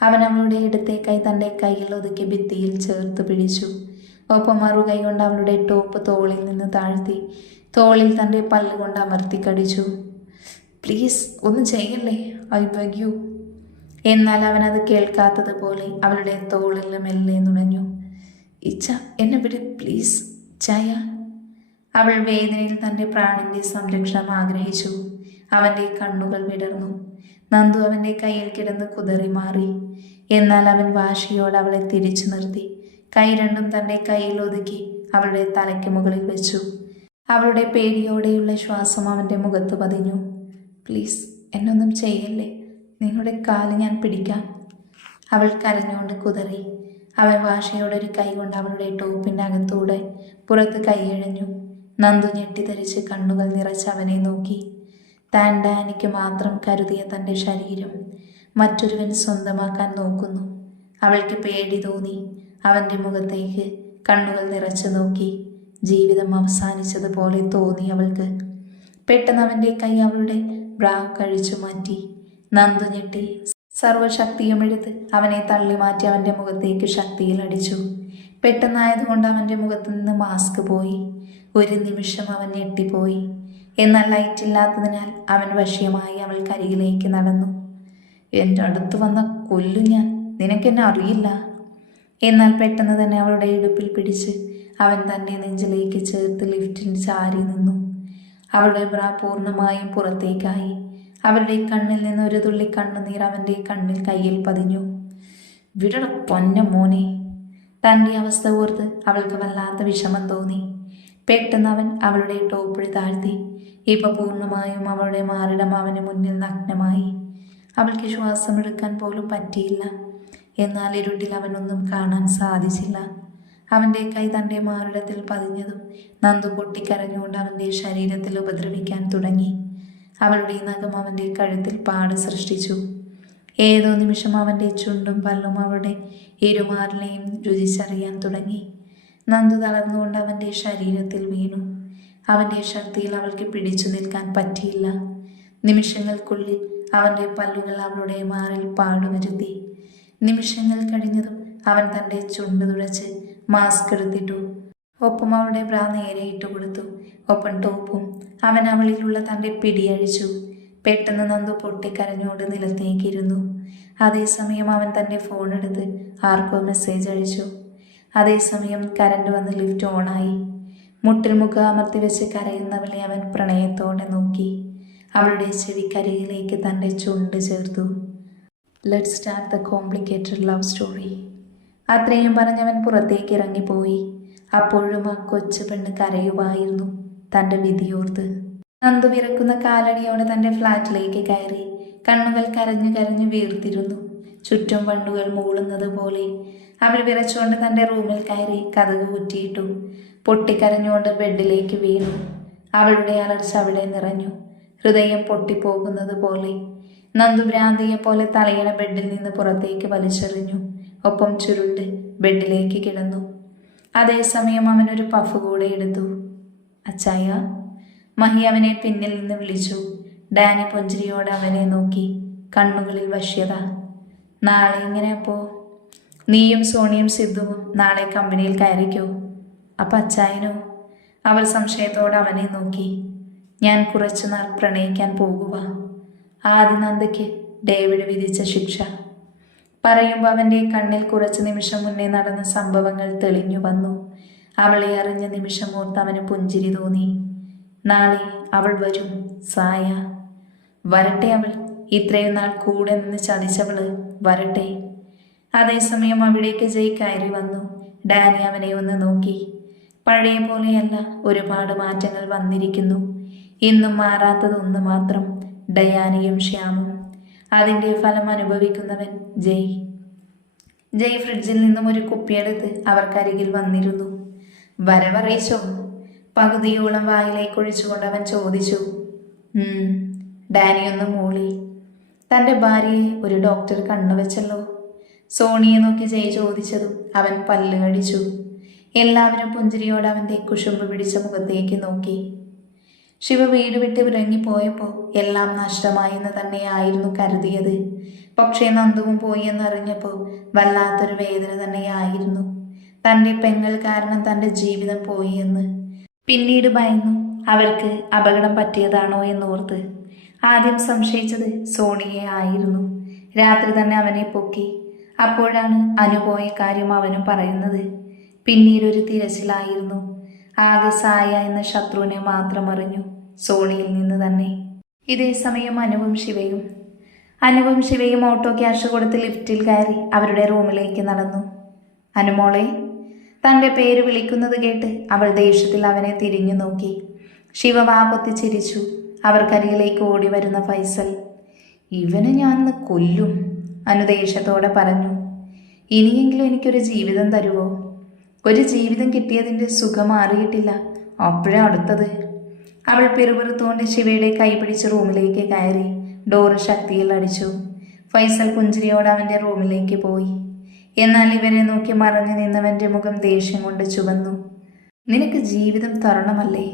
അവൻ അവളുടെ ഇടത്തെ കൈ തൻ്റെ കയ്യിൽ ഒതുക്കി ഭിത്തിയിൽ ചേർത്ത് പിടിച്ചു. ഒപ്പം മറുകൈ കൊണ്ട് അവളുടെ ടോപ്പ് തോളിൽ നിന്ന് താഴ്ത്തി തോളിൽ തൻ്റെ പല്ലുകൊണ്ട് അമർത്തി കടിച്ചു. പ്ലീസ് ഒന്നും ചെയ്യല്ലേ, ഐ ബെഗ് യു. എന്നാൽ അവനത് കേൾക്കാത്തതുപോലെ അവളുടെ തോളിൽ മെല്ലെ നുണഞ്ഞു. ഇച്ച എന്നെ വിട് പ്ലീസ് ചായ. അവൾ വേദനയിൽ തൻ്റെ പ്രാണന്റെ സംരക്ഷണം ആഗ്രഹിച്ചു. അവൻ്റെ കണ്ണുകൾ വിടർന്നു. നന്ദു അവൻ്റെ കയ്യിൽ കിടന്ന് കുതറി മാറി. എന്നാൽ അവൻ വാശിയോട് അവളെ തിരിച്ചു നിർത്തി. കൈ രണ്ടും തൻ്റെ കയ്യിൽ ഒതുക്കി അവളുടെ തലയ്ക്ക് മുകളിൽ വെച്ചു. അവളുടെ പേടിയോടെയുള്ള ശ്വാസം അവൻ്റെ മുഖത്ത് പതിഞ്ഞു. പ്ലീസ് എന്നൊന്നും ചെയ്യല്ലേ, നിങ്ങളുടെ കാല് ഞാൻ പിടിക്കാം. അവൾ കരഞ്ഞുകൊണ്ട് കുതറി. അവൻ വാശിയോടെ ഒരു കൈ കൊണ്ട് അവളുടെ ടോപ്പിൻ്റെ അകത്തൂടെ പുറത്ത് കൈയഴഞ്ഞു. നന്ദു ഞെട്ടിധരിച്ച് കണ്ണുകൾ നിറച്ച് അവനെ നോക്കി. താൻ ഡാനിക്ക് മാത്രം കരുതിയ തൻ്റെ ശരീരം മറ്റൊരുവൻ സ്വന്തമാക്കാൻ നോക്കുന്നു. അവൾക്ക് പേടി തോന്നി. അവൻ്റെ മുഖത്തേക്ക് കണ്ണുകൾ നിറച്ച് നോക്കി. ജീവിതം അവസാനിച്ചതുപോലെ തോന്നി അവൾക്ക്. പെട്ടെന്ന് അവൻ്റെ കൈ അവളുടെ ബ്രാ കഴിച്ചു മാറ്റി. നന്ദു ഞെട്ടി സർവശക്തിയും എടുത്ത് അവനെ തള്ളി മാറ്റി അവൻ്റെ മുഖത്തേക്ക് ശക്തിയിൽ അടിച്ചു. പെട്ടെന്നായതുകൊണ്ട് അവൻ്റെ മുഖത്തു നിന്ന് മാസ്ക് പോയി. ഒരു നിമിഷം അവൻ ഞെട്ടിപ്പോയി. എന്നാൽ ലൈറ്റില്ലാത്തതിനാൽ അവൻ വശ്യമായി അവൾക്കരികിലേക്ക് നടന്നു. എൻ്റെ അടുത്ത് വന്ന കൊല്ലു ഞാൻ, നിനക്കെന്നെ അറിയില്ല. എന്നാൽ പെട്ടെന്ന് തന്നെ അവളുടെ ഇടുപ്പിൽ പിടിച്ച് അവൻ തൻ്റെ നെഞ്ചിലേക്ക് ചേർത്ത് ലിഫ്റ്റിൽ ചാരി നിന്നു. അവളുടെ ബ്രാ പൂർണ്ണമായും പുറത്തേക്കായി. അവളുടെ കണ്ണിൽ നിന്ന് ഒരു തുള്ളി കണ്ണുനീർ അവൻ്റെ കണ്ണിൽ കയ്യിൽ പതിഞ്ഞു. വിടട പൊന്ന മോനെ. തൻ്റെ അവസ്ഥ ഓർത്ത് അവൾക്ക് വല്ലാത്ത വിഷമം തോന്നി. പെട്ടെന്ന് അവൻ അവളുടെ ടോപ്പിൽ താഴ്ത്തി. ഇപ്പൊ പൂർണ്ണമായും അവളുടെ മാറിടം അവന് മുന്നിൽ നഗ്നമായി. അവൾക്ക് ശ്വാസമെടുക്കാൻ പോലും പറ്റിയില്ല. എന്നാൽ ഇരുട്ടിൽ അവനൊന്നും കാണാൻ സാധിച്ചില്ല. അവൻ്റെ കൈ തൻ്റെ മാറിടത്തിൽ പതിഞ്ഞതും നന്ദു പൊട്ടിക്കരഞ്ഞുകൊണ്ട് അവൻ്റെ ശരീരത്തിൽ ഉപദ്രവിക്കാൻ തുടങ്ങി. അവളുടെ നഖം അവൻ്റെ കഴുത്തിൽ പാട് സൃഷ്ടിച്ചു. ഏതോ നിമിഷം അവൻ്റെ ചുണ്ടും പല്ലും അവളുടെ ഇരുമാറിനെയും രുചിച്ചറിയാൻ തുടങ്ങി. നന്ദു തളർന്നുകൊണ്ട് അവൻ്റെ ശരീരത്തിൽ വീണു. അവൻ്റെ ശക്തിയിൽ അവൾക്ക് പിടിച്ചു നിൽക്കാൻ പറ്റിയില്ല. നിമിഷങ്ങൾക്കുള്ളിൽ അവൻ്റെ പല്ലുകൾ അവളുടെ മാറിൽ പാടുവരുത്തി. നിമിഷങ്ങൾ കഴിഞ്ഞതും അവൻ തൻ്റെ ചുണ്ട് തുടച്ച് മാസ്ക് എടുത്തിട്ടു. ഒപ്പം അവളുടെ ബ്രാ നേരെ ഇട്ടുകൊടുത്തു. ഒപ്പം ടോപ്പും. അവൻ അവളിലുള്ള തൻ്റെ പിടിയഴിച്ചു. പെട്ടെന്ന് നന്ദു പൊട്ടിക്കരഞ്ഞുകൊണ്ട് നിലത്തേക്കിരുന്നു. അതേസമയം അവൻ തൻ്റെ ഫോൺ എടുത്ത് ആർക്കോ മെസ്സേജ് അയച്ചു. അതേസമയം കരണ്ട് വന്ന് ലിഫ്റ്റ് ഓണായി. മുട്ടിൽ മുഖം അമർത്തി വെച്ച് കരയുന്നവളെ അവൻ പ്രണയത്തോടെ നോക്കി. അവളുടെ ചെവിക്കരികിലേക്ക് തൻ്റെ ചുണ്ട് ചേർത്തു. Let's start the complicated love story. അത്രയും പറഞ്ഞവൻ പുറത്തേക്ക് ഇറങ്ങിപ്പോയി. അപ്പോഴും ആ കൊച്ചു പെണ്ണ് കരയുമായിരുന്നു തൻ്റെ വിധിയോർത്ത്. നന്ദു വിറക്കുന്ന കാലടിയോടെ തൻ്റെ ഫ്ലാറ്റിലേക്ക് കയറി. കണ്ണുകൾ കരഞ്ഞു കരഞ്ഞു വീർത്തിരുന്നു. ചുറ്റും വണ്ടുകൾ മൂളുന്നത് പോലെ. അവൾ വിറച്ചുകൊണ്ട് തൻ്റെ റൂമിൽ കയറി കതക് കുറ്റിയിട്ടു. പൊട്ടിക്കരഞ്ഞുകൊണ്ട് ബെഡിലേക്ക് വീണു. അവളുടെ അലർച്ച അവിടെ നിറഞ്ഞു. ഹൃദയം പൊട്ടിപ്പോകുന്നത് പോലെ. നന്ദു ഭ്രാന്തിയെ പോലെ തലയണ ബെഡിൽ നിന്ന് പുറത്തേക്ക് വലിച്ചെറിഞ്ഞു. ഒപ്പം ചുരുണ്ട് ബെഡിലേക്ക് കിടന്നു. അതേസമയം അവനൊരു പഫ് കൂടെ എടുത്തു. അച്ചായ. മഹി അവനെ പിന്നിൽ നിന്ന് വിളിച്ചു. ഡാനി പുഞ്ചിരിയോടെ അവനെ നോക്കി. കണ്ണുകളിൽ വശ്യത. നാളെ ഇങ്ങനെ അപ്പോ? നീയും സോണിയും സിദ്ധുവും നാളെ കമ്പനിയിൽ കയറിക്കോ? അപ്പം അച്ചായനോ? അവൾ സംശയത്തോടെ അവനെ നോക്കി. ഞാൻ കുറച്ചുനാൾ പ്രണയിക്കാൻ പോകുക. ആദിനന്ദയ്ക്ക് ഡേവിഡ് വിധിച്ച ശിക്ഷ. പറയുമ്പോൾ അവൻ്റെ കണ്ണിൽ കുറച്ച് നിമിഷം മുന്നേ നടന്ന സംഭവങ്ങൾ തെളിഞ്ഞു വന്നു. അവളെ അറിഞ്ഞ നിമിഷം ഓർത്ത് അവന് പുഞ്ചിരി തോന്നി. നാളെ അവൾ വരും. സായ വരട്ടെ. അവൾ ഇത്രയും നാൾ കൂടെ നിന്ന് ചതിച്ചവള് വരട്ടെ. അതേസമയം അവിടേക്ക് ജയ് കയറി വന്നു. ഡാനി അവനെ ഒന്ന് നോക്കി. പഴയ പോലെയല്ല, ഒരുപാട് മാറ്റങ്ങൾ വന്നിരിക്കുന്നു. ഇന്നും മാറാത്തതൊന്ന് മാത്രം, ഡയാനിയും ശ്യാമും. അതിൻ്റെ ഫലം അനുഭവിക്കുന്നവൻ ജയ്. ജയ് ഫ്രിഡ്ജിൽ നിന്നും ഒരു കുപ്പിയെടുത്ത് അവർക്കരികിൽ വന്നിരുന്നു. വരവറിയിച്ചോ? പകുതിയോളം വായിലേക്ക് ഒഴിച്ചുകൊണ്ട് അവൻ ചോദിച്ചു. ഡാനിയൊന്ന് മൂളി. തൻ്റെ ഭാര്യയെ ഒരു ഡോക്ടർ കണ്ണുവെച്ചല്ലോ. സോണിയെ നോക്കി ജയ് ചോദിച്ചതും അവൻ പല്ല് കടിച്ചു. എല്ലാവരും പുഞ്ചിരിയോടെ അവൻ്റെ കുശുമ്പ് പിടിച്ച മുഖത്തേക്ക് നോക്കി. ശിവ വീട് വിട്ട് ഇറങ്ങിപ്പോയപ്പോൾ എല്ലാം നഷ്ടമായെന്ന് തന്നെയായിരുന്നു കരുതിയത്. പക്ഷേ നന്ദുവും പോയി എന്നറിഞ്ഞപ്പോൾ വല്ലാത്തൊരു വേദന തന്നെയായിരുന്നു. തൻ്റെ പെങ്ങൾ കാരണം തൻ്റെ ജീവിതം പോയി എന്ന്. പിന്നീട് ഭയന്നു അവർക്ക് അപകടം പറ്റിയതാണോ എന്നോർത്ത്. ആദ്യം സംശയിച്ചത് സോണിയെ ആയിരുന്നു. രാത്രി തന്നെ അവനെ പൊക്കി. അപ്പോഴാണ് അനുപോയ കാര്യം അവനും പറയുന്നത്. പിന്നീടൊരു തിരച്ചിലായിരുന്നു. ആകെ സായ എന്ന ശത്രുവിനെ മാത്രം അറിഞ്ഞു, സോണിയിൽ നിന്ന് തന്നെ. ഇതേ സമയം അനുവും ശിവയും ഓട്ടോ ക്യാഷ് കൊടുത്ത് ലിഫ്റ്റിൽ കയറി അവരുടെ റൂമിലേക്ക് നടന്നു. അനുമോളെ, തൻ്റെ പേര് വിളിക്കുന്നത് കേട്ട് അവൾ ദേഷ്യത്തിൽ അവനെ തിരിഞ്ഞു നോക്കി. ശിവ വാ പൊത്തി ചിരിച്ചു. അവർക്കരികിലേക്ക് ഓടി വരുന്ന ഫൈസൽ. ഇവനെ ഞാൻ കൊല്ലും, അനു ദേഷ്യത്തോടെ പറഞ്ഞു. ഇനിയെങ്കിലും എനിക്കൊരു ജീവിതം തരുമോ? ഒരു ജീവിതം കിട്ടിയതിൻ്റെ സുഖം മാറിയിട്ടില്ല, അപ്പോഴേ അടുത്തത്. അവൾ പിറുപിറുത്തുകൊണ്ട് ശിവയുടെ കൈപിടിച്ച് റൂമിലേക്ക് കയറി ഡോറ് ശക്തിയിൽ അടിച്ചു. ഫൈസൽ പുഞ്ചിരിയോടെ അവൻ്റെ റൂമിലേക്ക് പോയി. എന്നാൽ ഇവരെ നോക്കി മറഞ്ഞു നിന്നവൻ്റെ മുഖം ദേഷ്യം കൊണ്ട് ചുവന്നു. നിനക്ക് ജീവിതം തരണമല്ലേ?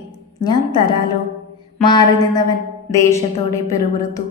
ഞാൻ തരാലോ. മാറി നിന്നവൻ ദേഷ്യത്തോടെ പിറുപിറുത്തു.